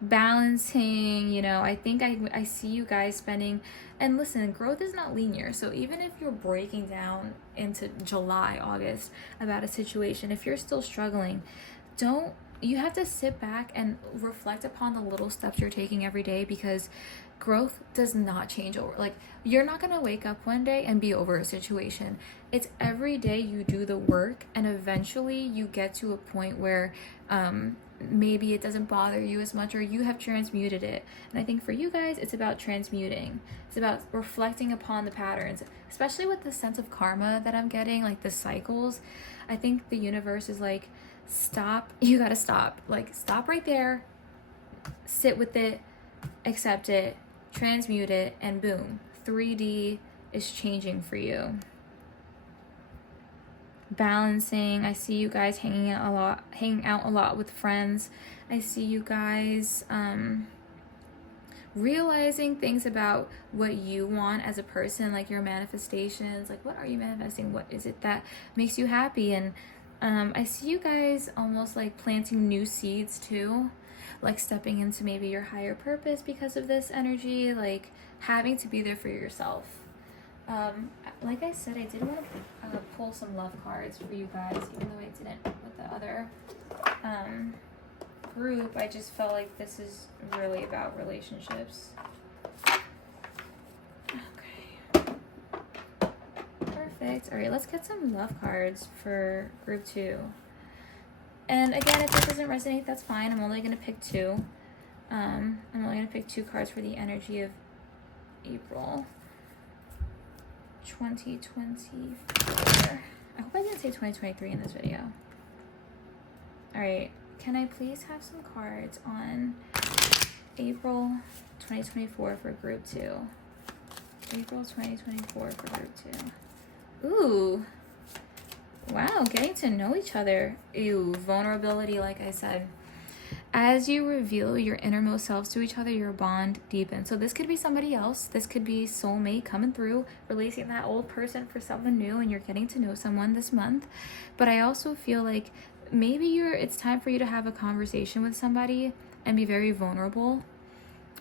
balancing, you know. I think I see you guys spending, and listen, growth is not linear, so even if you're breaking down into July, August about a situation, if you're still struggling, you have to sit back and reflect upon the little steps you're taking every day, because growth does not change over. Like, you're not gonna wake up one day and be over a situation. It's every day you do the work, and eventually you get to a point where maybe it doesn't bother you as much, or you have transmuted it. And I think for you guys, it's about transmuting. It's about reflecting upon the patterns, especially with the sense of karma that I'm getting, like the cycles. I think the universe is like, stop, you gotta stop. Like, stop right there, sit with it, accept it, transmute it, and boom, 3D is changing for you. Balancing, I see you guys hanging out a lot with friends. I see you guys realizing things about what you want as a person, like your manifestations, like what are you manifesting, what is it that makes you happy. And I see you guys almost like planting new seeds too, like stepping into maybe your higher purpose because of this energy, like having to be there for yourself. Like I said, I did want to pull some love cards for you guys, even though I didn't with the other group. I just felt like this is really about relationships. Okay. Perfect. All right, let's get some love cards for group 2. And again, if this doesn't resonate, that's fine. I'm only going to pick 2. I'm only going to pick 2 cards for the energy of April 2024. I hope I didn't say 2023 in this video. Alright, can I please have some cards on April 2024 for group 2? April 2024 for group 2. Ooh. Wow, getting to know each other. Ew, vulnerability, like I said. As you reveal your innermost selves to each other, your bond deepens. So this could be somebody else. This could be soulmate coming through, releasing that old person for someone new, and you're getting to know someone this month. But I also feel like maybe it's time for you to have a conversation with somebody and be very vulnerable.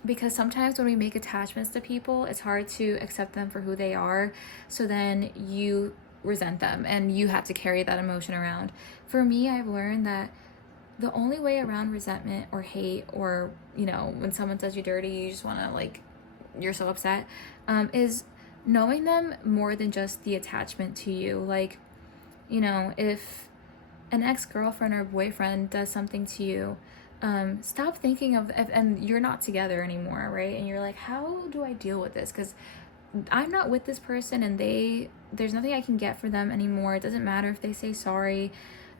Because sometimes when we make attachments to people, it's hard to accept them for who they are. So then you resent them and you have to carry that emotion around. For me, I've learned that the only way around resentment or hate, or, you know, when someone does you dirty, you just want to, like, you're so upset, is knowing them more than just the attachment to you. Like, you know, if an ex-girlfriend or boyfriend does something to you, stop thinking of, and you're not together anymore, right? And you're like, how do I deal with this? Because I'm not with this person, and there's nothing I can get for them anymore. It doesn't matter if they say sorry,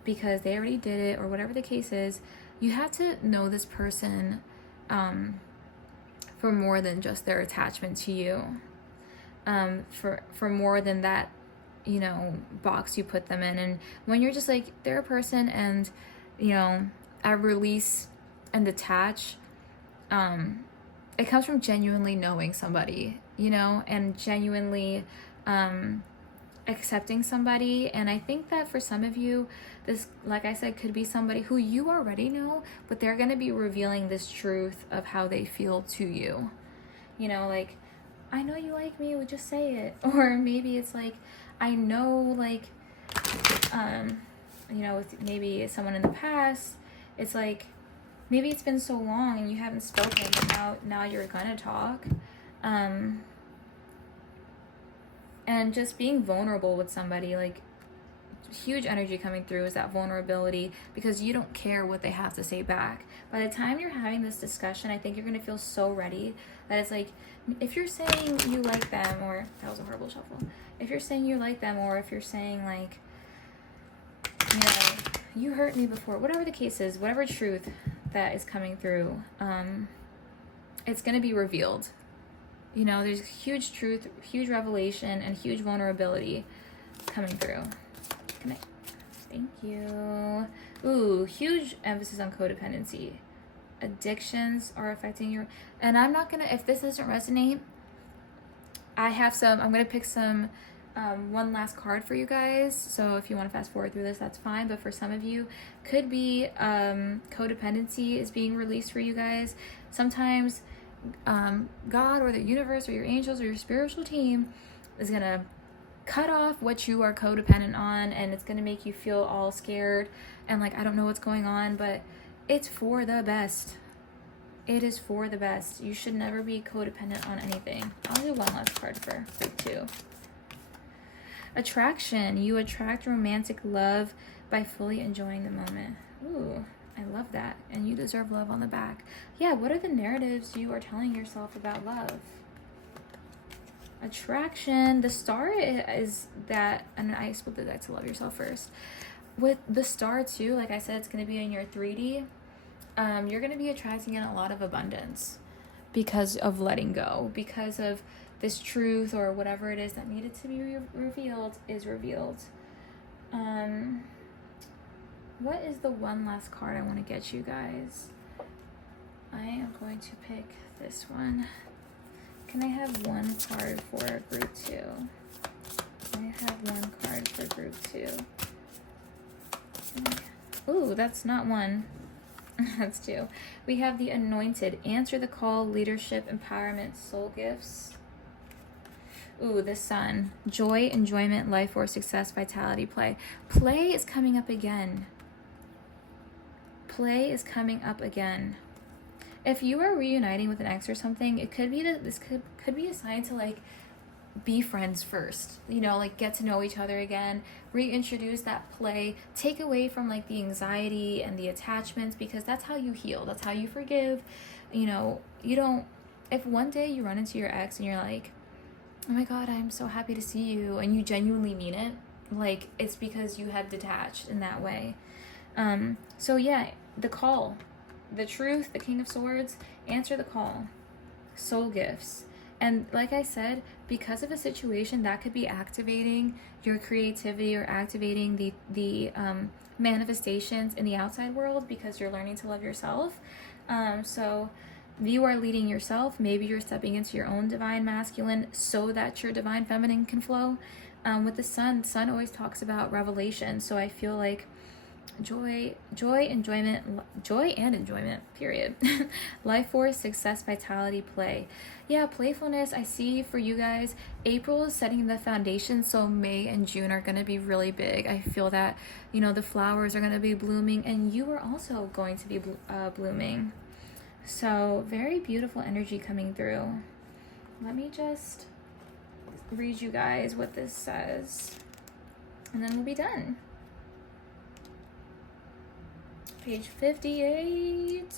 because they already did it, or whatever the case is. You have to know this person for more than just their attachment to you, for more than that, you know, box you put them in. And when you're just like, they're a person, and, you know, I release and detach, it comes from genuinely knowing somebody, you know, and genuinely accepting somebody. And I think that for some of you, this, like I said, could be somebody who you already know, but they're going to be revealing this truth of how they feel to you. You know, like, I know you like me, would just say it. Or maybe it's like, I know, like, you know, with maybe someone in the past, it's like, maybe it's been so long and you haven't spoken, but now you're gonna talk. And just being vulnerable with somebody, like, huge energy coming through is that vulnerability, because you don't care what they have to say back. By the time you're having this discussion, I think you're going to feel so ready that it's like, if you're saying you like them, or that was a horrible shuffle, if you're saying you like them, or if you're saying, like, you know, you hurt me before, whatever the case is, whatever truth that is coming through, it's going to be revealed. You know, there's huge truth, huge revelation, and huge vulnerability coming through. Thank you. Ooh, huge emphasis on codependency. Addictions are affecting your... And I'm not gonna... If this doesn't resonate, I have some... I'm gonna pick some... one last card for you guys. So if you want to fast forward through this, that's fine. But for some of you, could be codependency is being released for you guys. Sometimes God or the universe or your angels or your spiritual team is gonna cut off what you are codependent on, and it's gonna make you feel all scared and like, I don't know what's going on, but it's for the best. It is for the best. You should never be codependent on anything. I'll do one last card for group 2. Attraction. You attract romantic love by fully enjoying the moment. Ooh, I love that. And you deserve love on the back. Yeah, what are the narratives you are telling yourself about love? Attraction. The star is that, and I split the deck to love yourself first. With the star too, like I said, it's going to be in your 3D. You're going to be attracting in a lot of abundance because of letting go, because of this truth or whatever it is that needed to be revealed is revealed. What is the one last card I want to get you guys? I am going to pick this one. Can I have one card for group 2? Can I have one card for group 2? Ooh, that's not one. That's 2. We have the Anointed. Answer the call, leadership, empowerment, soul gifts. Ooh, the Sun. Joy, enjoyment, life force, success, vitality, play. Play is coming up again. Play is coming up again. If you are reuniting with an ex or something, it could be that this could be a sign to, like, be friends first, you know, like, get to know each other again, reintroduce that play, take away from, like, the anxiety and the attachments, because that's how you heal, that's how you forgive. You know, you don't, if one day you run into your ex and you're like, oh my god, I'm so happy to see you, and you genuinely mean it, like, it's because you have detached in that way. So yeah, the call, the truth, the King of Swords, answer the call, soul gifts. And like I said, because of a situation that could be activating your creativity or activating the manifestations in the outside world, because you're learning to love yourself. So you are leading yourself. Maybe you're stepping into your own divine masculine so that your divine feminine can flow. With the sun always talks about revelation. So I feel like Joy and enjoyment, period. Life force, success, vitality, play. Yeah, playfulness, I see for you guys. April is setting the foundation, so May and June are going to be really big. I feel that, the flowers are going to be blooming, and you are also going to be blooming. So very beautiful energy coming through. Let me just read you guys what this says, and then we'll be done. Page 58.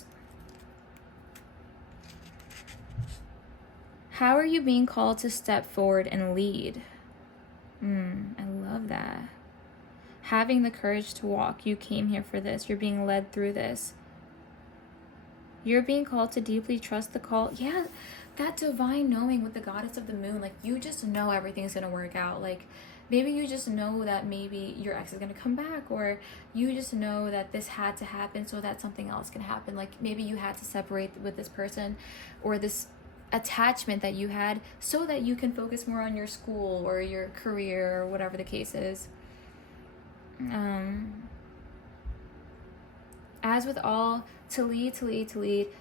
How are you being called to step forward and lead? I love that. Having the courage to walk. You came here for this. You're being led through this. You're being called to deeply trust the call. Yeah, that divine knowing with the goddess of the moon. Like, you just know everything's going to work out. Like, maybe you just know that maybe your ex is going to come back, or you just know that this had to happen so that something else can happen. Like, maybe you had to separate with this person or this attachment that you had so that you can focus more on your school or your career or whatever the case is. As with all, to lead,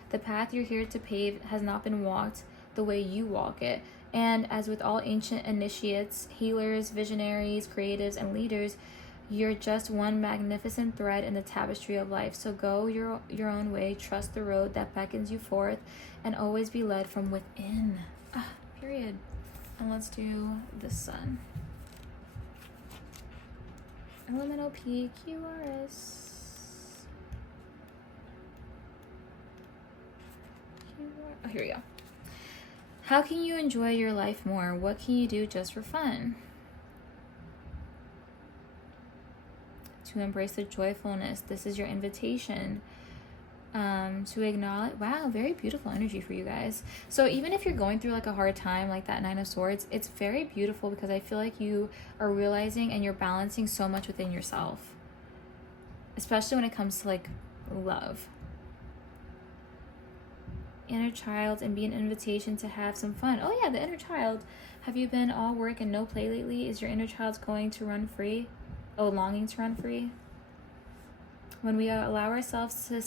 the path you're here to pave has not been walked the way you walk it. And as with all ancient initiates, healers, visionaries, creatives, and leaders, you're just one magnificent thread in the tapestry of life. So go your own way, trust the road that beckons you forth, and always be led from within. Period. And let's do the sun. Elemental PQRS. Oh, here we go. How can you enjoy your life more? What can you do just for fun? To embrace the joyfulness. This is your invitation. To acknowledge. Wow, very beautiful energy for you guys. So even if you're going through like a hard time, like that Nine of Swords, it's very beautiful because I feel like you are realizing and you're balancing so much within yourself, especially when it comes to like love. Inner child, and be an invitation to have some fun. Oh yeah, the inner child. Have you been all work and no play lately? Is your inner child going to run free? Oh, longing to run free. When we allow ourselves to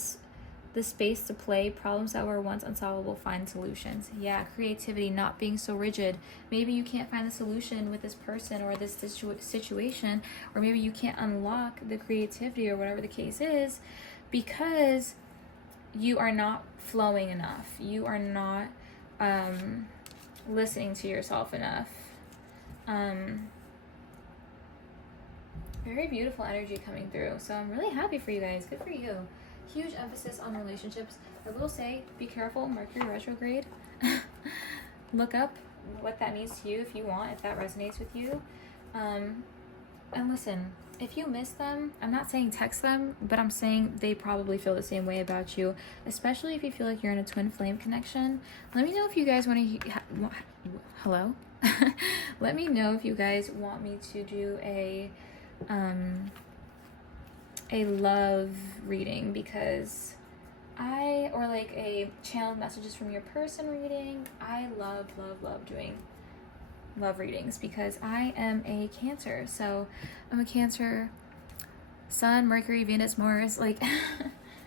the space to play, problems that were once unsolvable find solutions. Yeah, creativity, not being so rigid. Maybe you can't find the solution with this person or this situation, or maybe you can't unlock the creativity or whatever the case is because you are not flowing enough. You are not listening to yourself enough. Very beautiful energy coming through. So I'm really happy for you guys. Good for you. Huge emphasis on relationships. I will say, be careful, Mercury retrograde. Look up what that means to you if you want, if that resonates with you. And listen, if you miss them, I'm not saying text them, but I'm saying they probably feel the same way about you, especially if you feel like you're in a twin flame connection. Let me know if you guys want to... Hello? Let me know if you guys want me to do a love reading, because or like a channeled messages from your person reading. I love doing love readings because I am a Cancer. So I'm a Cancer, Sun, Mercury, Venus, Mars. Like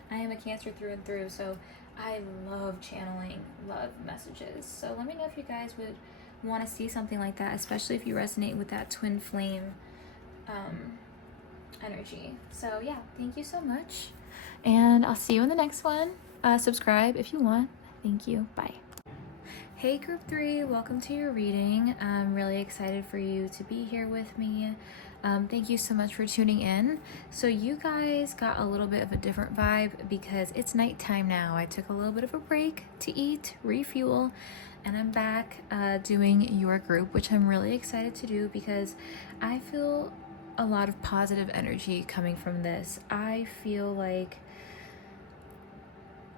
I am a Cancer through and through. So I love channeling love messages. So let me know if you guys would want to see something like that, especially if you resonate with that twin flame energy. So yeah, thank you so much, and I'll see you in the next one. Subscribe if you want. Thank you. Bye. Hey group 3, welcome to your reading. I'm really excited for you to be here with me. Thank you so much for tuning in. So you guys got a little bit of a different vibe because it's nighttime now. I took a little bit of a break to eat, refuel, and I'm back doing your group, which I'm really excited to do because I feel a lot of positive energy coming from this. I feel like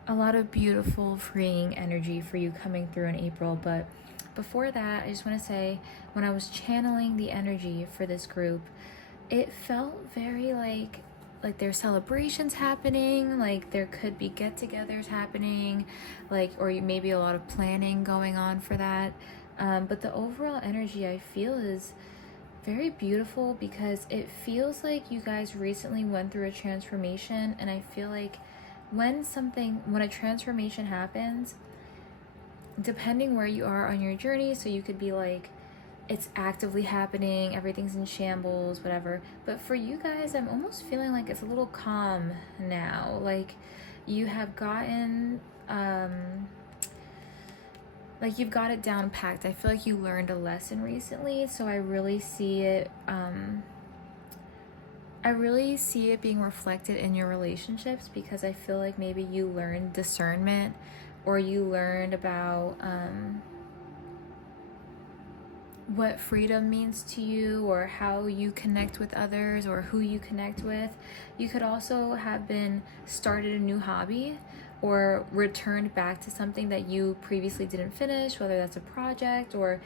a lot of beautiful, freeing energy for you coming through in April. But before that, I just want to say, when I was channeling the energy for this group, it felt very like there's celebrations happening, like there could be get-togethers happening, like, or maybe a lot of planning going on for that. But the overall energy I feel is very beautiful because it feels like you guys recently went through a transformation, and I feel like when a transformation happens, depending where you are on your journey, so you could be like, it's actively happening, everything's in shambles, whatever. But for you guys, I'm almost feeling like it's a little calm now. Like you have gotten, like you've got it down packed. I feel like you learned a lesson recently, so I really see it, being reflected in your relationships, because I feel like maybe you learned discernment, or you learned about, what freedom means to you, or how you connect with others, or who you connect with. You could also have been started a new hobby, or returned back to something that you previously didn't finish, whether that's a project or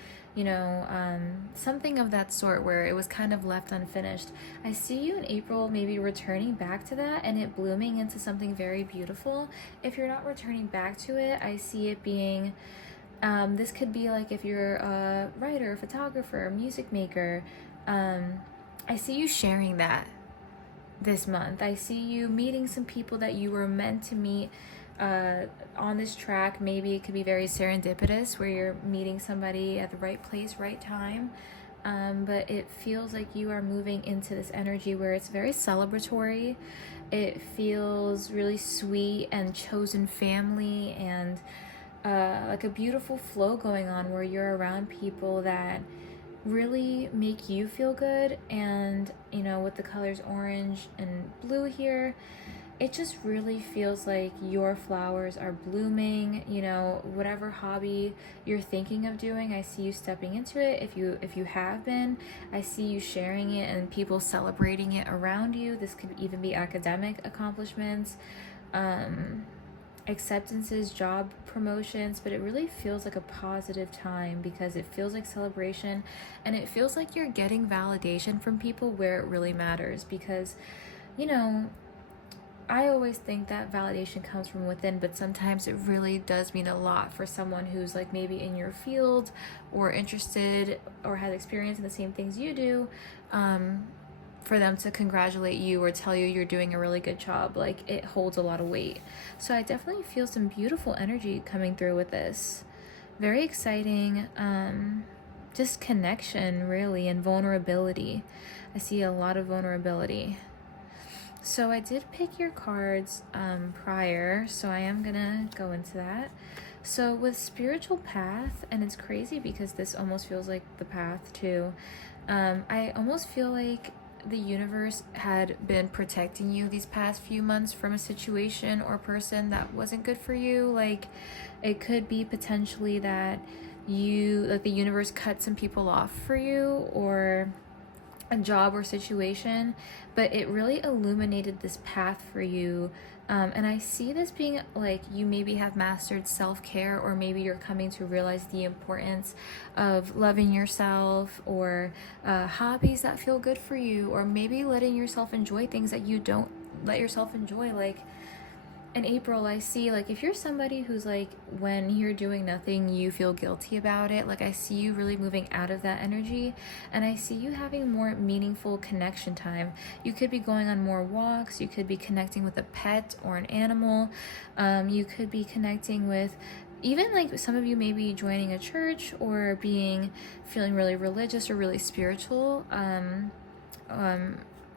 something of that sort where it was kind of left unfinished. I see you in April maybe returning back to that and it blooming into something very beautiful. If you're not returning back to it, I see it being, this could be like if you're a writer, photographer, music maker. I see you sharing that this month. I see you meeting some people that you were meant to meet on this track. Maybe it could be very serendipitous, where you're meeting somebody at the right place, right time. But it feels like you are moving into this energy where it's very celebratory. It feels really sweet and chosen family, and like a beautiful flow going on where you're around people that really make you feel good. And with the colors orange and blue here, it just really feels like your flowers are blooming. Whatever hobby you're thinking of doing, I see you stepping into it. If you have been, I see you sharing it and people celebrating it around you. This could even be academic accomplishments, acceptances, job promotions, but it really feels like a positive time because it feels like celebration, and it feels like you're getting validation from people where it really matters. Because I always think that validation comes from within, but sometimes it really does mean a lot for someone who's like maybe in your field or interested or has experience in the same things you do, for them to congratulate you or tell you you're doing a really good job. Like, it holds a lot of weight. So I definitely feel some beautiful energy coming through with this. Very exciting, just connection really, and vulnerability. I see a lot of vulnerability. So I did pick your cards prior, so I am gonna go into that. So with spiritual path, and it's crazy because this almost feels like the path too. I almost feel like the universe had been protecting you these past few months from a situation or person that wasn't good for you. Like, it could be potentially that the universe cut some people off for you, or a job or situation, but it really illuminated this path for you. And I see this being like you maybe have mastered self-care, or maybe you're coming to realize the importance of loving yourself, or hobbies that feel good for you, or maybe letting yourself enjoy things that you don't let yourself enjoy. Like in April, I see, like, if you're somebody who's like, when you're doing nothing, you feel guilty about it, like I see you really moving out of that energy, and I see you having more meaningful connection time. You could be going on more walks, you could be connecting with a pet or an animal, you could be connecting with, even like some of you may be joining a church, or feeling really religious or really spiritual.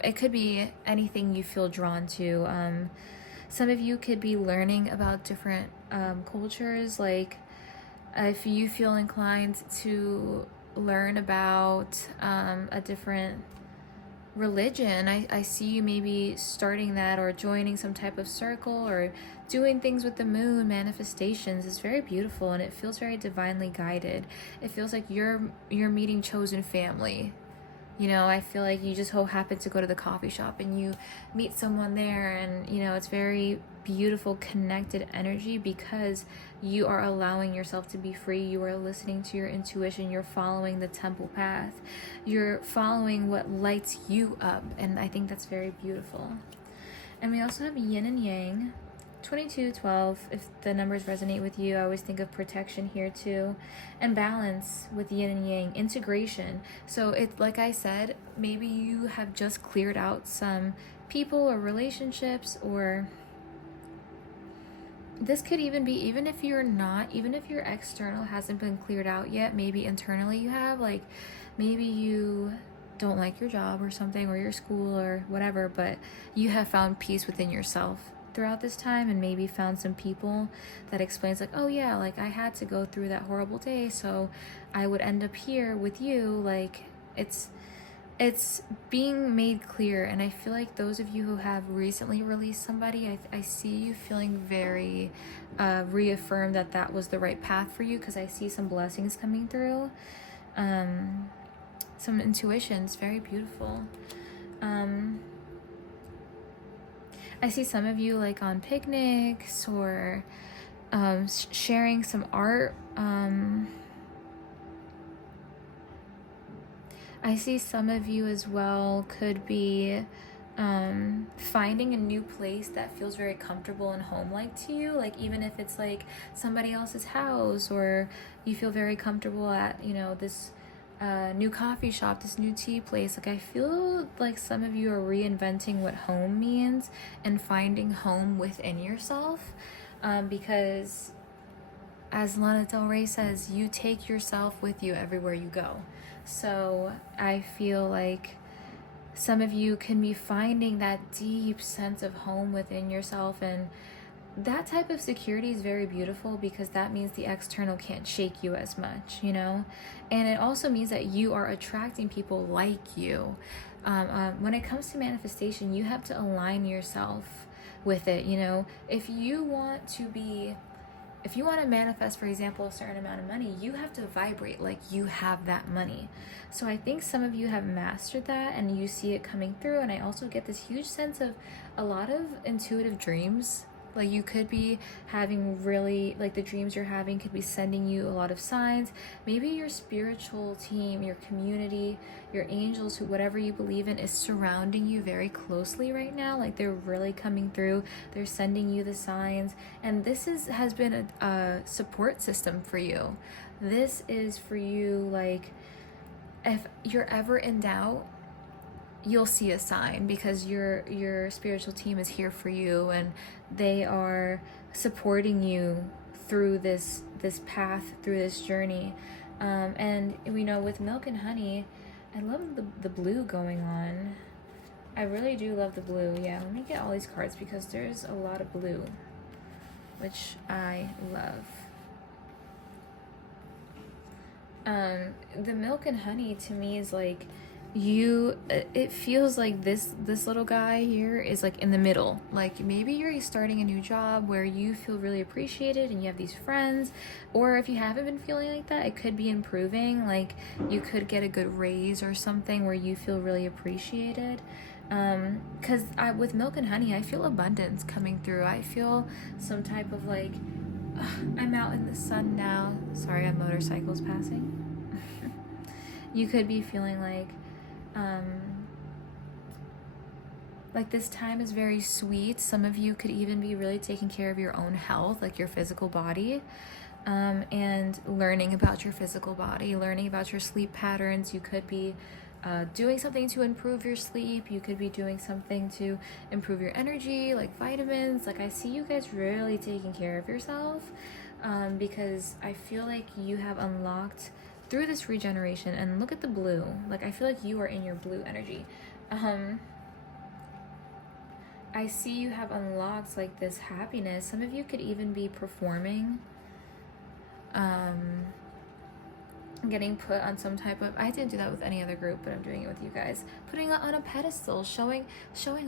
It could be anything you feel drawn to. Some of you could be learning about different cultures. Like, if you feel inclined to learn about a different religion, I see you maybe starting that, or joining some type of circle, or doing things with the moon. Manifestations is very beautiful, and it feels very divinely guided. It feels like you're meeting chosen family. I feel like you just happen to go to the coffee shop and you meet someone there, and it's very beautiful, connected energy, because you are allowing yourself to be free. You are listening to your intuition. You're following the temple path. You're following what lights you up, and I think that's very beautiful. And we also have yin and yang. 2212, if the numbers resonate with you, I always think of protection here too, and balance with yin and yang, integration. So it's like I said, maybe you have just cleared out some people or relationships, or this could even be, even if your external hasn't been cleared out yet, maybe internally you have, like maybe you don't like your job or something, or your school or whatever, but you have found peace within yourself throughout this time, and maybe found some people that explains like, oh yeah, like I had to go through that horrible day, so I would end up here with you. Like it's being made clear. And I feel like those of you who have recently released somebody, I see you feeling very reaffirmed that that was the right path for you, because I see some blessings coming through, some intuitions, very beautiful. I see some of you like on picnics, or sharing some art. I see some of you as well could be finding a new place that feels very comfortable and home-like to you. Like even if it's like somebody else's house, or you feel very comfortable at, you know, this new coffee shop, this new tea place. Like I feel like some of you are reinventing what home means and finding home within yourself, because as Lana Del Rey says, you take yourself with you everywhere you go. So I feel like some of you can be finding that deep sense of home within yourself, and that type of security is very beautiful, because that means the external can't shake you as much, you know? And it also means that you are attracting people like you. When it comes to manifestation, you have to align yourself with it, you know? If you want to manifest, for example, a certain amount of money, you have to vibrate like you have that money. So I think some of you have mastered that, and you see it coming through. And I also get this huge sense of a lot of intuitive dreams. Like you could be having really, like the dreams you're having could be sending you a lot of signs. Maybe your spiritual team, your community, your angels, who whatever you believe in, is surrounding you very closely right now. Like they're really coming through. They're sending you the signs. And this has been a support system for you. This is for you, like if you're ever in doubt, you'll see a sign, because your spiritual team is here for you, and they are supporting you through this path, through this journey. And we know with Milk and Honey, I love the blue going on. I really do love the blue. Yeah, let me get all these cards, because there's a lot of blue, which I love. The Milk and Honey to me is like, it feels like this little guy here is like in the middle. Like maybe you're starting a new job where you feel really appreciated and you have these friends, or if you haven't been feeling like that, it could be improving. Like you could get a good raise or something where you feel really appreciated. Because with Milk and Honey, I feel abundance coming through. I feel some type of like, I'm out in the sun now. Sorry, I have motorcycles passing. You could be feeling like this time is very sweet. Some of you could even be really taking care of your own health, like your physical body, and learning about your physical body, learning about your sleep patterns. You could be doing something to improve your sleep. You could be doing something to improve your energy, like vitamins. Like I see you guys really taking care of yourself, because I feel like you have unlocked through this regeneration. And look at the blue. Like I feel like you are in your blue energy. I see you have unlocked like this happiness. Some of you could even be performing, getting put on some type of, I didn't do that with any other group, but I'm doing it with you guys, putting it on a pedestal, showing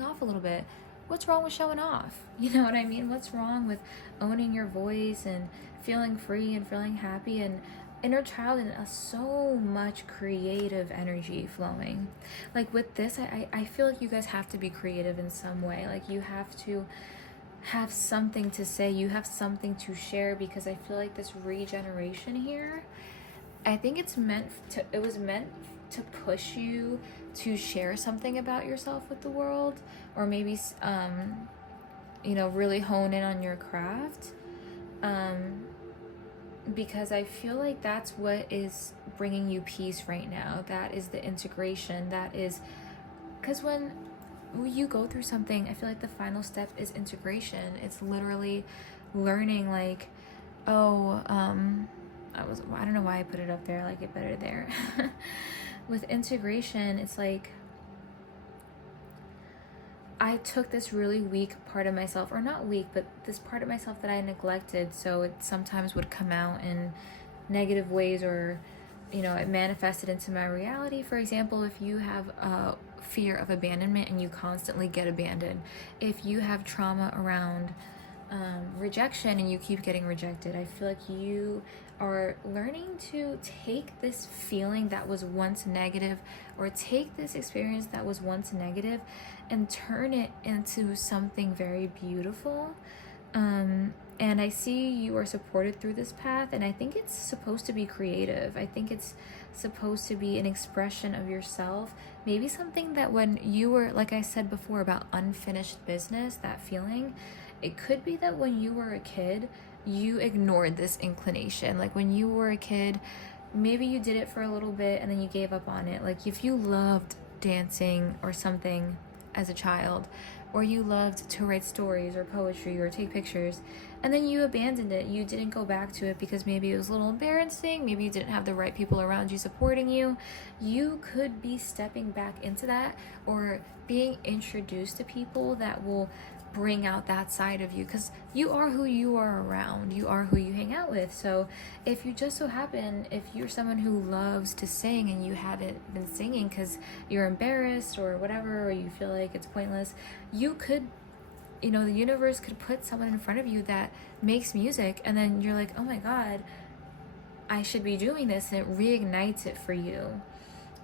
off a little bit. What's wrong with showing off? You know what I mean? What's wrong with owning your voice and feeling free and feeling happy? And inner child and so much creative energy flowing. Like with this, I feel like you guys have to be creative in some way. Like you have to have something to say, you have something to share, because I feel like this regeneration here, I think it was meant to push you to share something about yourself with the world, or maybe really hone in on your craft. Because I feel like that's what is bringing you peace right now. That is the integration. That is, because when you go through something, I feel like the final step is integration. It's literally learning, like, oh, I don't know why I put it up there, I like it better there. With integration, it's like, I took this really weak part of myself, or not weak, but this part of myself that I neglected, so it sometimes would come out in negative ways, or it manifested into my reality. For example, if you have a fear of abandonment and you constantly get abandoned, if you have trauma around rejection and you keep getting rejected, I feel like you are learning to take this feeling that was once negative, or take this experience that was once negative, and turn it into something very beautiful. And I see you are supported through this path, and I think it's supposed to be creative. I think it's supposed to be an expression of yourself. Maybe something that when you were, like I said before about unfinished business, that feeling, it could be that when you were a kid, you ignored this inclination. Like when you were a kid, maybe you did it for a little bit and then you gave up on it. Like if you loved dancing or something as a child, or you loved to write stories or poetry or take pictures, and then you abandoned it, you didn't go back to it because maybe it was a little embarrassing, maybe you didn't have the right people around you supporting you, you could be stepping back into that, or being introduced to people that will bring out that side of you, because you are who you are around, you are who you hang out with. So if you just so happen, if you're someone who loves to sing and you haven't been singing because you're embarrassed or whatever, or you feel like it's pointless, you could, the universe could put someone in front of you that makes music, and then you're like, oh my god, I should be doing this, and it reignites it for you.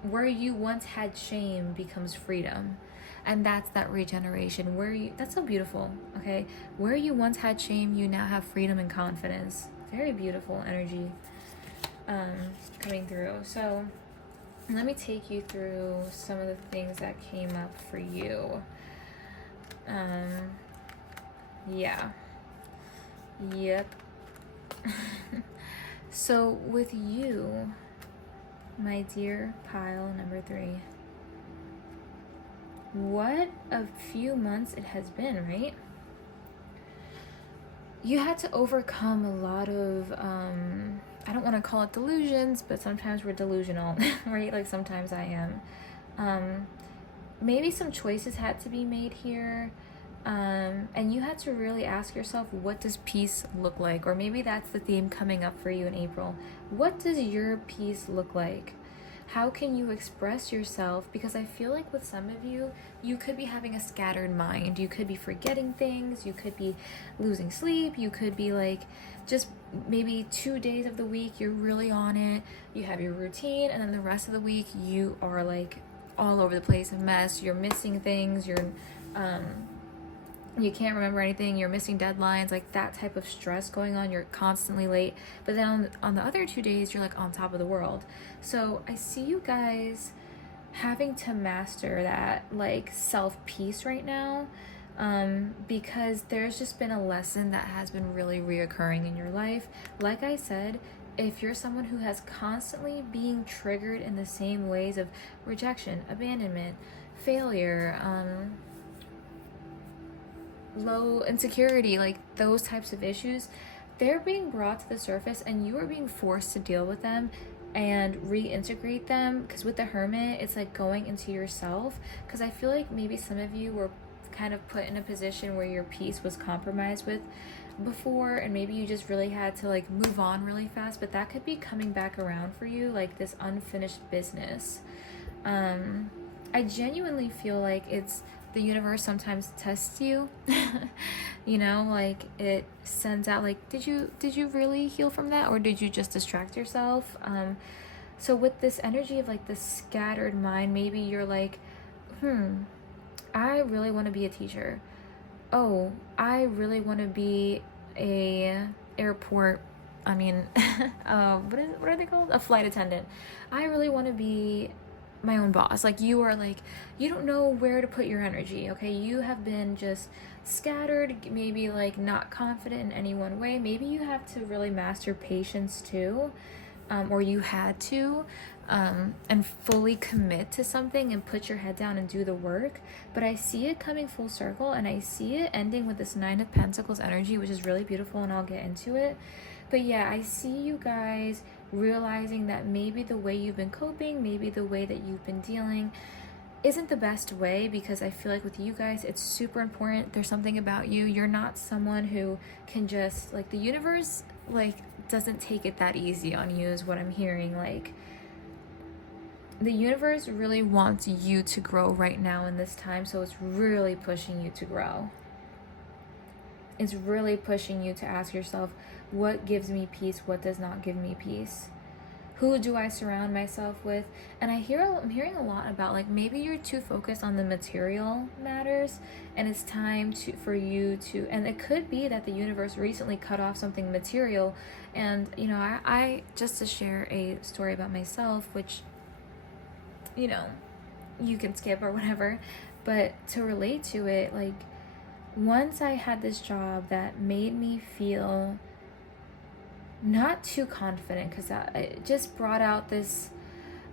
Where you once had shame becomes freedom. And that's that regeneration. That's so beautiful, okay? Where you once had shame, you now have freedom and confidence. Very beautiful energy coming through. So let me take you through some of the things that came up for you. Yeah. Yep. So with you, my dear pile number 3, what a few months it has been, right? You had to overcome a lot of, I don't want to call it delusions, but sometimes we're delusional, right? Like sometimes I am. Maybe some choices had to be made here. And you had to really ask yourself, what does peace look like? Or maybe that's the theme coming up for you in April. What does your peace look like? How can you express yourself? Because I feel like with some of you, you could be having a scattered mind. You could be forgetting things. You could be losing sleep. You could be like, just maybe 2 days of the week, you're really on it. You have your routine. And then the rest of the week, you are like all over the place, a mess. You're missing things. You can't remember anything, you're missing deadlines, like that type of stress going on, you're constantly late. But then on the other 2 days, you're like on top of the world. So I see you guys having to master that like self-peace right now, because there's just been a lesson that has been really reoccurring in your life. Like I said, if you're someone who has constantly being triggered in the same ways of rejection, abandonment, failure, low insecurity, like those types of issues, they're being brought to the surface and you are being forced to deal with them and reintegrate them. Because with the Hermit, it's like going into yourself, because I feel like maybe some of you were kind of put in a position where your peace was compromised with before, and maybe you just really had to like move on really fast, but that could be coming back around for you, like this unfinished business. I genuinely feel like it's the universe sometimes tests you. Like it sends out like, did you really heal from that, or did you just distract yourself? So with this energy of like this scattered mind, maybe you're like, I really want to be a teacher. Oh, I really want to be a airport, what are they called? A flight attendant. I really want to be my own boss. Like, you are like, you don't know where to put your energy, okay? You have been just scattered, maybe like not confident in any one way. Maybe you have to really master patience too, or you had to, and fully commit to something and put your head down and do the work. But I see it coming full circle, and I see it ending with this Nine of Pentacles energy, which is really beautiful, and I'll get into it. But yeah, I see you guys realizing that maybe the way you've been coping, maybe the way that you've been dealing isn't the best way, because I feel like with you guys, it's super important. There's something about you. You're not someone who can just, like, the universe, like, doesn't take it that easy on you, is what I'm hearing. Like, the universe really wants you to grow right now in this time, so it's really pushing you to grow. It's really pushing you to ask yourself, what gives me peace? What does not give me peace? Who do I surround myself with? And I'm hearing a lot about, like, maybe you're too focused on the material matters, and it's time for you to, and it could be that the universe recently cut off something material. And, you know, I just to share a story about myself, which, you know, you can skip or whatever, but to relate to it, like, once I had this job that made me feel not too confident, because it just brought out this,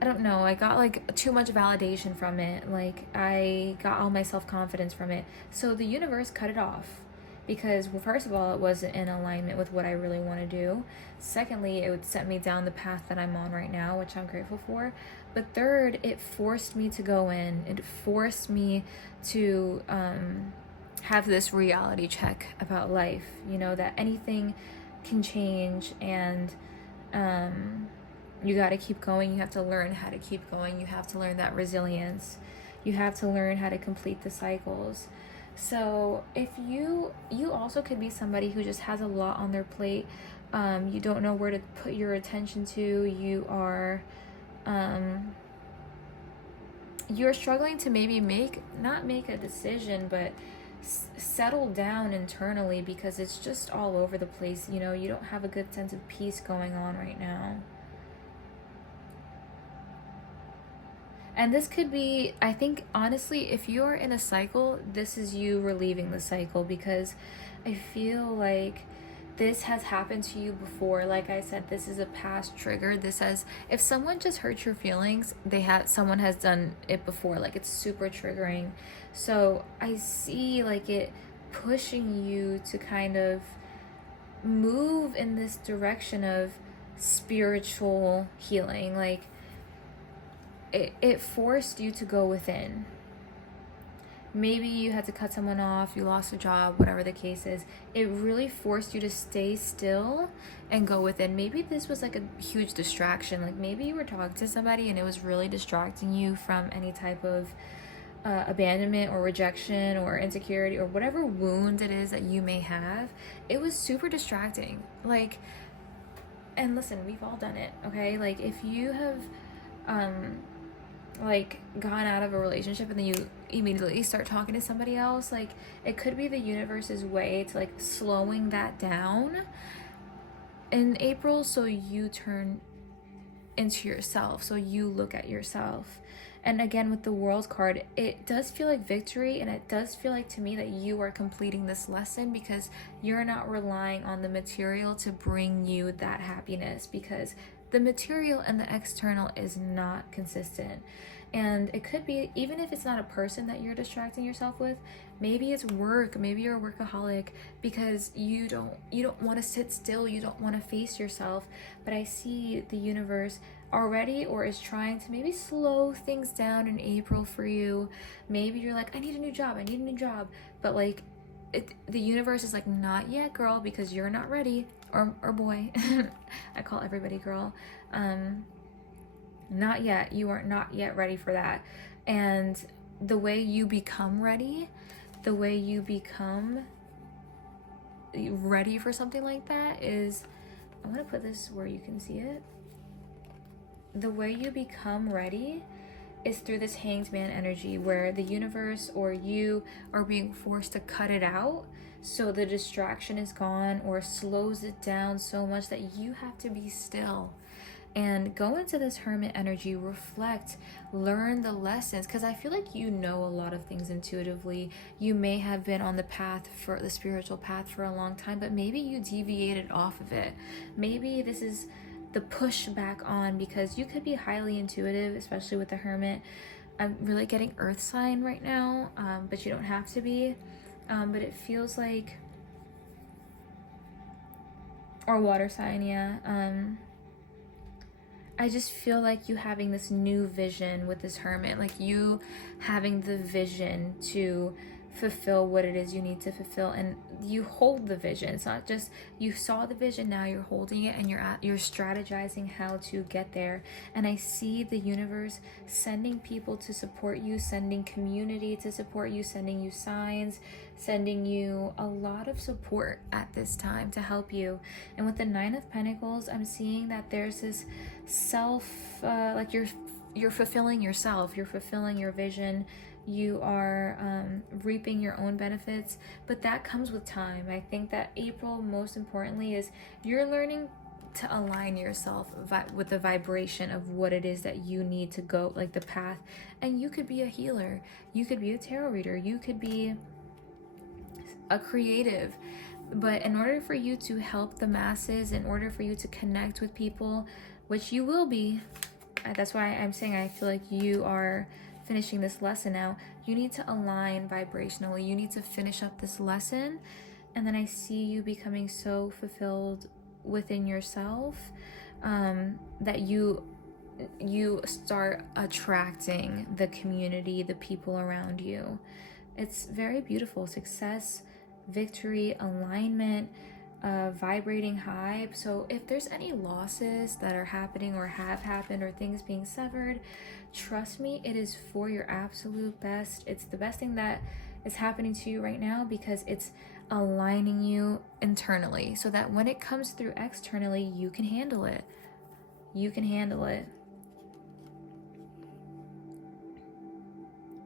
I don't know, I got like too much validation from it. Like, I got all my self-confidence from it. So the universe cut it off, because, well, first of all, it wasn't in alignment with what I really want to do. Secondly, it would set me down the path that I'm on right now, which I'm grateful for. But third, it forced me to go in. It forced me to have this reality check about life, you know, that anything can change, and you got to keep going. You have to learn how to keep going. You have to learn that resilience. You have to learn how to complete the cycles. So if you also could be somebody who just has a lot on their plate, you don't know where to put your attention to, you're struggling to maybe not make a decision, but settle down internally, because it's just all over the place. You know, you don't have a good sense of peace going on right now. And this could be, I think, honestly, if you're in a cycle, this is you relieving the cycle, because I feel like this has happened to you before. Like I said, this is a past trigger. This has, if someone just hurt your feelings, someone has done it before. Like, it's super triggering. So I see, like, it pushing you to kind of move in this direction of spiritual healing. Like, it forced you to go within. Maybe you had to cut someone off, you lost a job, whatever the case is. It really forced you to stay still and go within. Maybe this was like a huge distraction. Like, maybe you were talking to somebody and it was really distracting you from any type of abandonment or rejection or insecurity or whatever wound it is that you may have. It was super distracting. Like, and listen, we've all done it, okay? Like, if you have like gone out of a relationship and then you immediately start talking to somebody else, like, it could be the universe's way to, like, slowing that down in April, so you turn into yourself, so you look at yourself. And again, with the World card, it does feel like victory, and it does feel like to me that you are completing this lesson, because you're not relying on the material to bring you that happiness, because the material and the external is not consistent. And it could be, even if it's not a person that you're distracting yourself with, maybe it's work, maybe you're a workaholic, because you don't want to sit still, you don't want to face yourself. But I see the universe already, or is trying to maybe slow things down in April for you. Maybe you're like, I need a new job, but like, the universe is like, not yet, girl, because you're not ready. Or boy. I call everybody girl. Not yet. You are not yet ready for that. And the way you become ready, the way you become ready for something like that is, I'm going to put this where you can see it. The way you become ready is through this Hanged Man energy, where the universe or you are being forced to cut it out, so the distraction is gone, or slows it down so much that you have to be still. and go into this Hermit energy, reflect, learn the lessons, because I feel like you know a lot of things intuitively. You may have been on the path, for the spiritual path, for a long time, but maybe you deviated off of it. Maybe this is the push back on, because you could be highly intuitive, especially with the Hermit. I'm really getting earth sign right now, but you don't have to be. But it feels like, or water sign, yeah. I just feel like you having this new vision with this Hermit, like you having the vision to fulfill what it is you need to fulfill, and you hold the vision. It's not just you saw the vision, now you're holding it, and you're strategizing how to get there. And I see the universe sending people to support you, sending community to support you, sending you signs, sending you a lot of support at this time to help you. And with the Nine of Pentacles, I'm seeing that there's this self, like you're fulfilling yourself, you're fulfilling your vision, you are reaping your own benefits, but that comes with time. I think that April, most importantly, is you're learning to align yourself with the vibration of what it is that you need to go, like the path. And you could be a healer, you could be a tarot reader, you could be a creative, but in order for you to help the masses, in order for you to connect with people, which you will be, that's why I'm saying I feel like you are finishing this lesson now. You need to align vibrationally. You need to finish up this lesson, and then I see you becoming so fulfilled within yourself, that you start attracting the community, the people around you. It's very beautiful. Success, victory, alignment, vibrating high. So if there's any losses that are happening or have happened, or things being severed, trust me, it is for your absolute best. It's the best thing that is happening to you right now, because it's aligning you internally, so that when it comes through externally, you can handle it. You can handle it.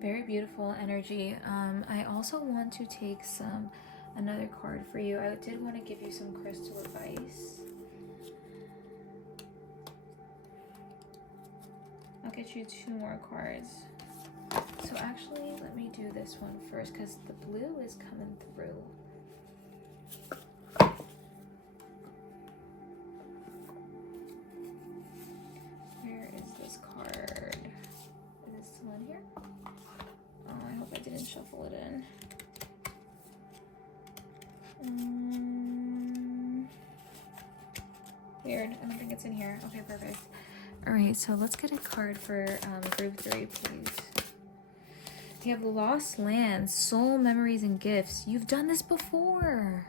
Very beautiful energy. I also want to take another card for you. I did want to give you some crystal advice. I'll get you 2 more cards. So actually, let me do this one first, because the blue is coming through. Where is this card? Is this the one here? Oh, I hope I didn't shuffle it in. Weird. I don't think it's in here. Okay, perfect. All right, so let's get a card for group 3, please. You have lost lands, soul memories, and gifts. You've done this before.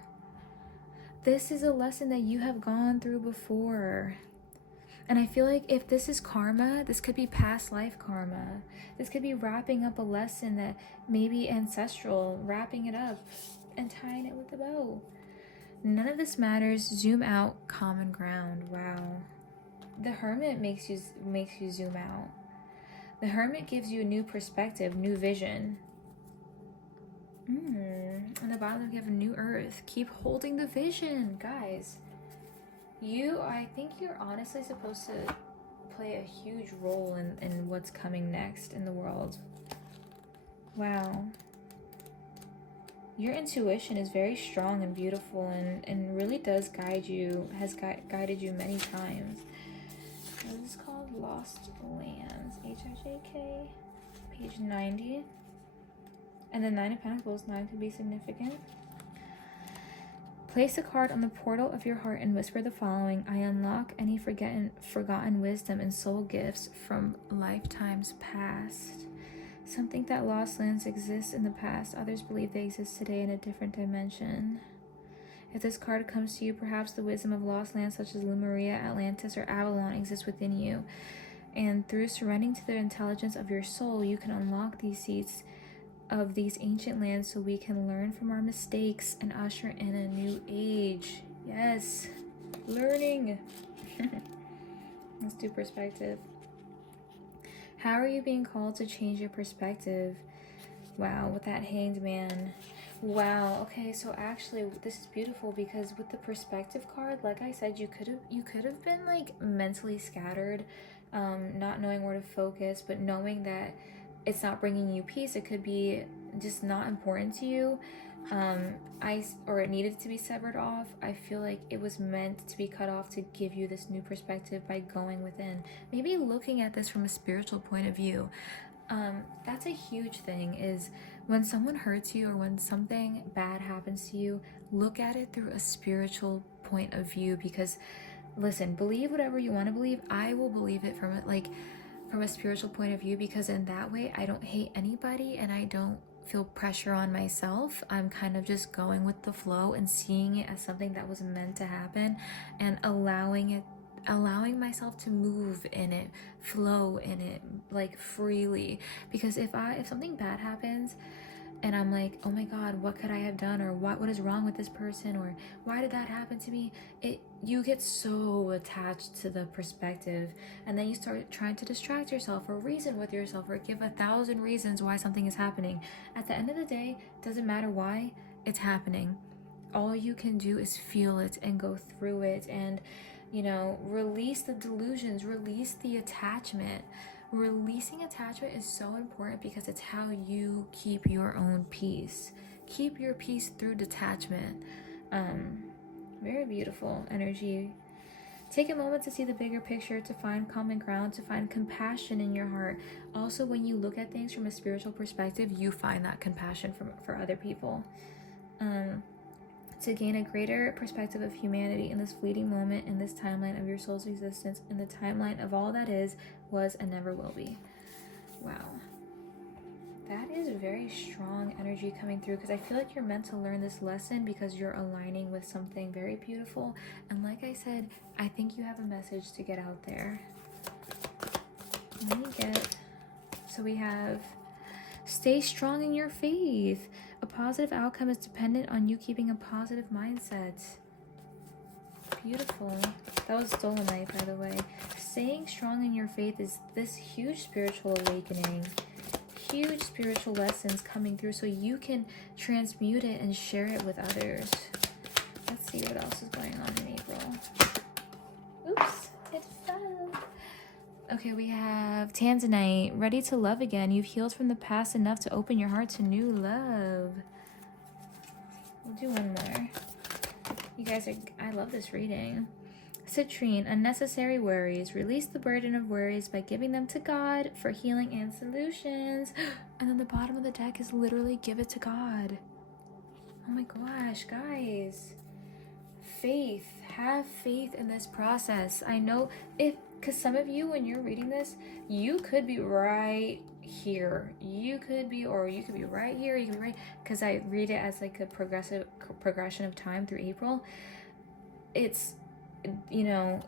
This is a lesson that you have gone through before. And I feel like if this is karma, this could be past life karma. This could be wrapping up a lesson that may be ancestral, wrapping it up and tying it with a bow. None of this matters. Zoom out, common ground. Wow. The Hermit makes you zoom out. The Hermit gives you a new perspective, new vision. On the bottom we have a new earth. Keep holding the vision, guys. I think you're honestly supposed to play a huge role in what's coming next in the world. Wow. Your intuition is very strong and beautiful, and really does guide you, has guided you many times. This is called Lost Lands, H-I-J-K, page 90. And the 9 of Pentacles, 9 could be significant. Place a card on the portal of your heart and whisper the following: I unlock any forgotten wisdom and soul gifts from lifetimes past. Some think that lost lands exist in the past. Others believe they exist today in a different dimension. If this card comes to you, perhaps the wisdom of lost lands such as Lemuria, Atlantis, or Avalon exists within you. And through surrendering to the intelligence of your soul, you can unlock these seeds of these ancient lands so we can learn from our mistakes and usher in a new age. Yes, learning. Let's do perspective. How are you being called to change your perspective? Wow, with that Hanged Man. Wow. Okay, so actually this is beautiful because with the perspective card, like I said, you could have been like mentally scattered, not knowing where to focus, but knowing that it's not bringing you peace. It could be just not important to you. Or it needed to be severed off. I feel like it was meant to be cut off to give you this new perspective by going within. Maybe looking at this from a spiritual point of view. That's a huge thing, is when someone hurts you or when something bad happens to you, look at it through a spiritual point of view. Because listen, believe whatever you want to believe. I will believe it from a spiritual point of view, because in that way I don't hate anybody and I don't feel pressure on myself. I'm kind of just going with the flow and seeing it as something that was meant to happen, and allowing myself to move in it, flow in it, like freely. Because if something bad happens and I'm like, oh my god, what could I have done, or what is wrong with this person, or why did that happen to me, you get so attached to the perspective, and then you start trying to distract yourself or reason with yourself or give 1,000 reasons why something is happening. At the end of the day, doesn't matter why it's happening. All you can do is feel it and go through it, and release the delusions, release the attachment. Releasing attachment is so important because it's how you keep your own peace. Keep your peace through detachment. Very beautiful energy. Take a moment to see the bigger picture, to find common ground, to find compassion in your heart. Also, when you look at things from a spiritual perspective, you find that compassion for other people. To gain a greater perspective of humanity in this fleeting moment, in this timeline of your soul's existence, in the timeline of all that is, was, and never will be. Wow. That is very strong energy coming through, because I feel like you're meant to learn this lesson because you're aligning with something very beautiful. And like I said, I think you have a message to get out there. Let me get... So we have... Stay strong in your faith. A positive outcome is dependent on you keeping a positive mindset. Beautiful. That was Dolomite, by the way. Staying strong in your faith is this huge spiritual awakening. Huge spiritual lessons coming through so you can transmute it and share it with others. Let's see what else is going on in April. Oops, it fell. Okay, we have Tanzanite. Ready to love again. You've healed from the past enough to open your heart to new love. We'll do one more. You guys I love this reading. Citrine, unnecessary worries. Release the burden of worries by giving them to God for healing and solutions. And then the bottom of the deck is literally give it to God. Oh my gosh, guys. Faith. Have faith in this process. I know because some of you, when you're reading this, you could be right here. You could be right here. You could be right, because I read it as like a progression of time through April. It's,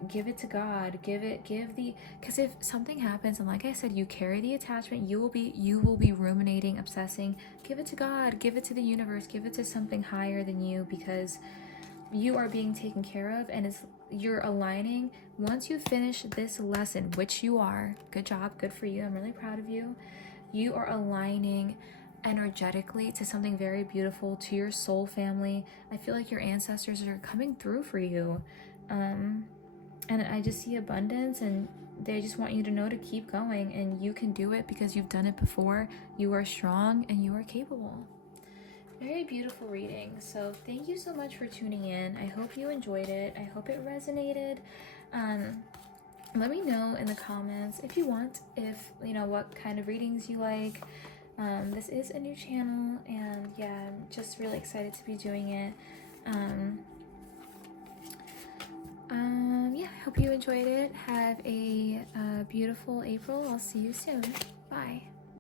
give it to God. Because if something happens, and like I said, you carry the attachment, you will be ruminating, obsessing. Give it to God. Give it to the universe. Give it to something higher than you, because you are being taken care of, and you're aligning. Once you finish this lesson, which you are, good job, good for you, I'm really proud of you. You are aligning energetically to something very beautiful, to your soul family. I feel like your ancestors are coming through for you, and I just see abundance, and they just want you to know to keep going, and you can do it because you've done it before. You are strong and you are capable. Very beautiful reading. So thank you so much for tuning in. I hope you enjoyed it. I hope it resonated. Let me know in the comments if you want, what kind of readings you like. This is a new channel, and yeah, I'm just really excited to be doing it. Yeah, hope you enjoyed it. Have a beautiful April. I'll see you soon. Bye.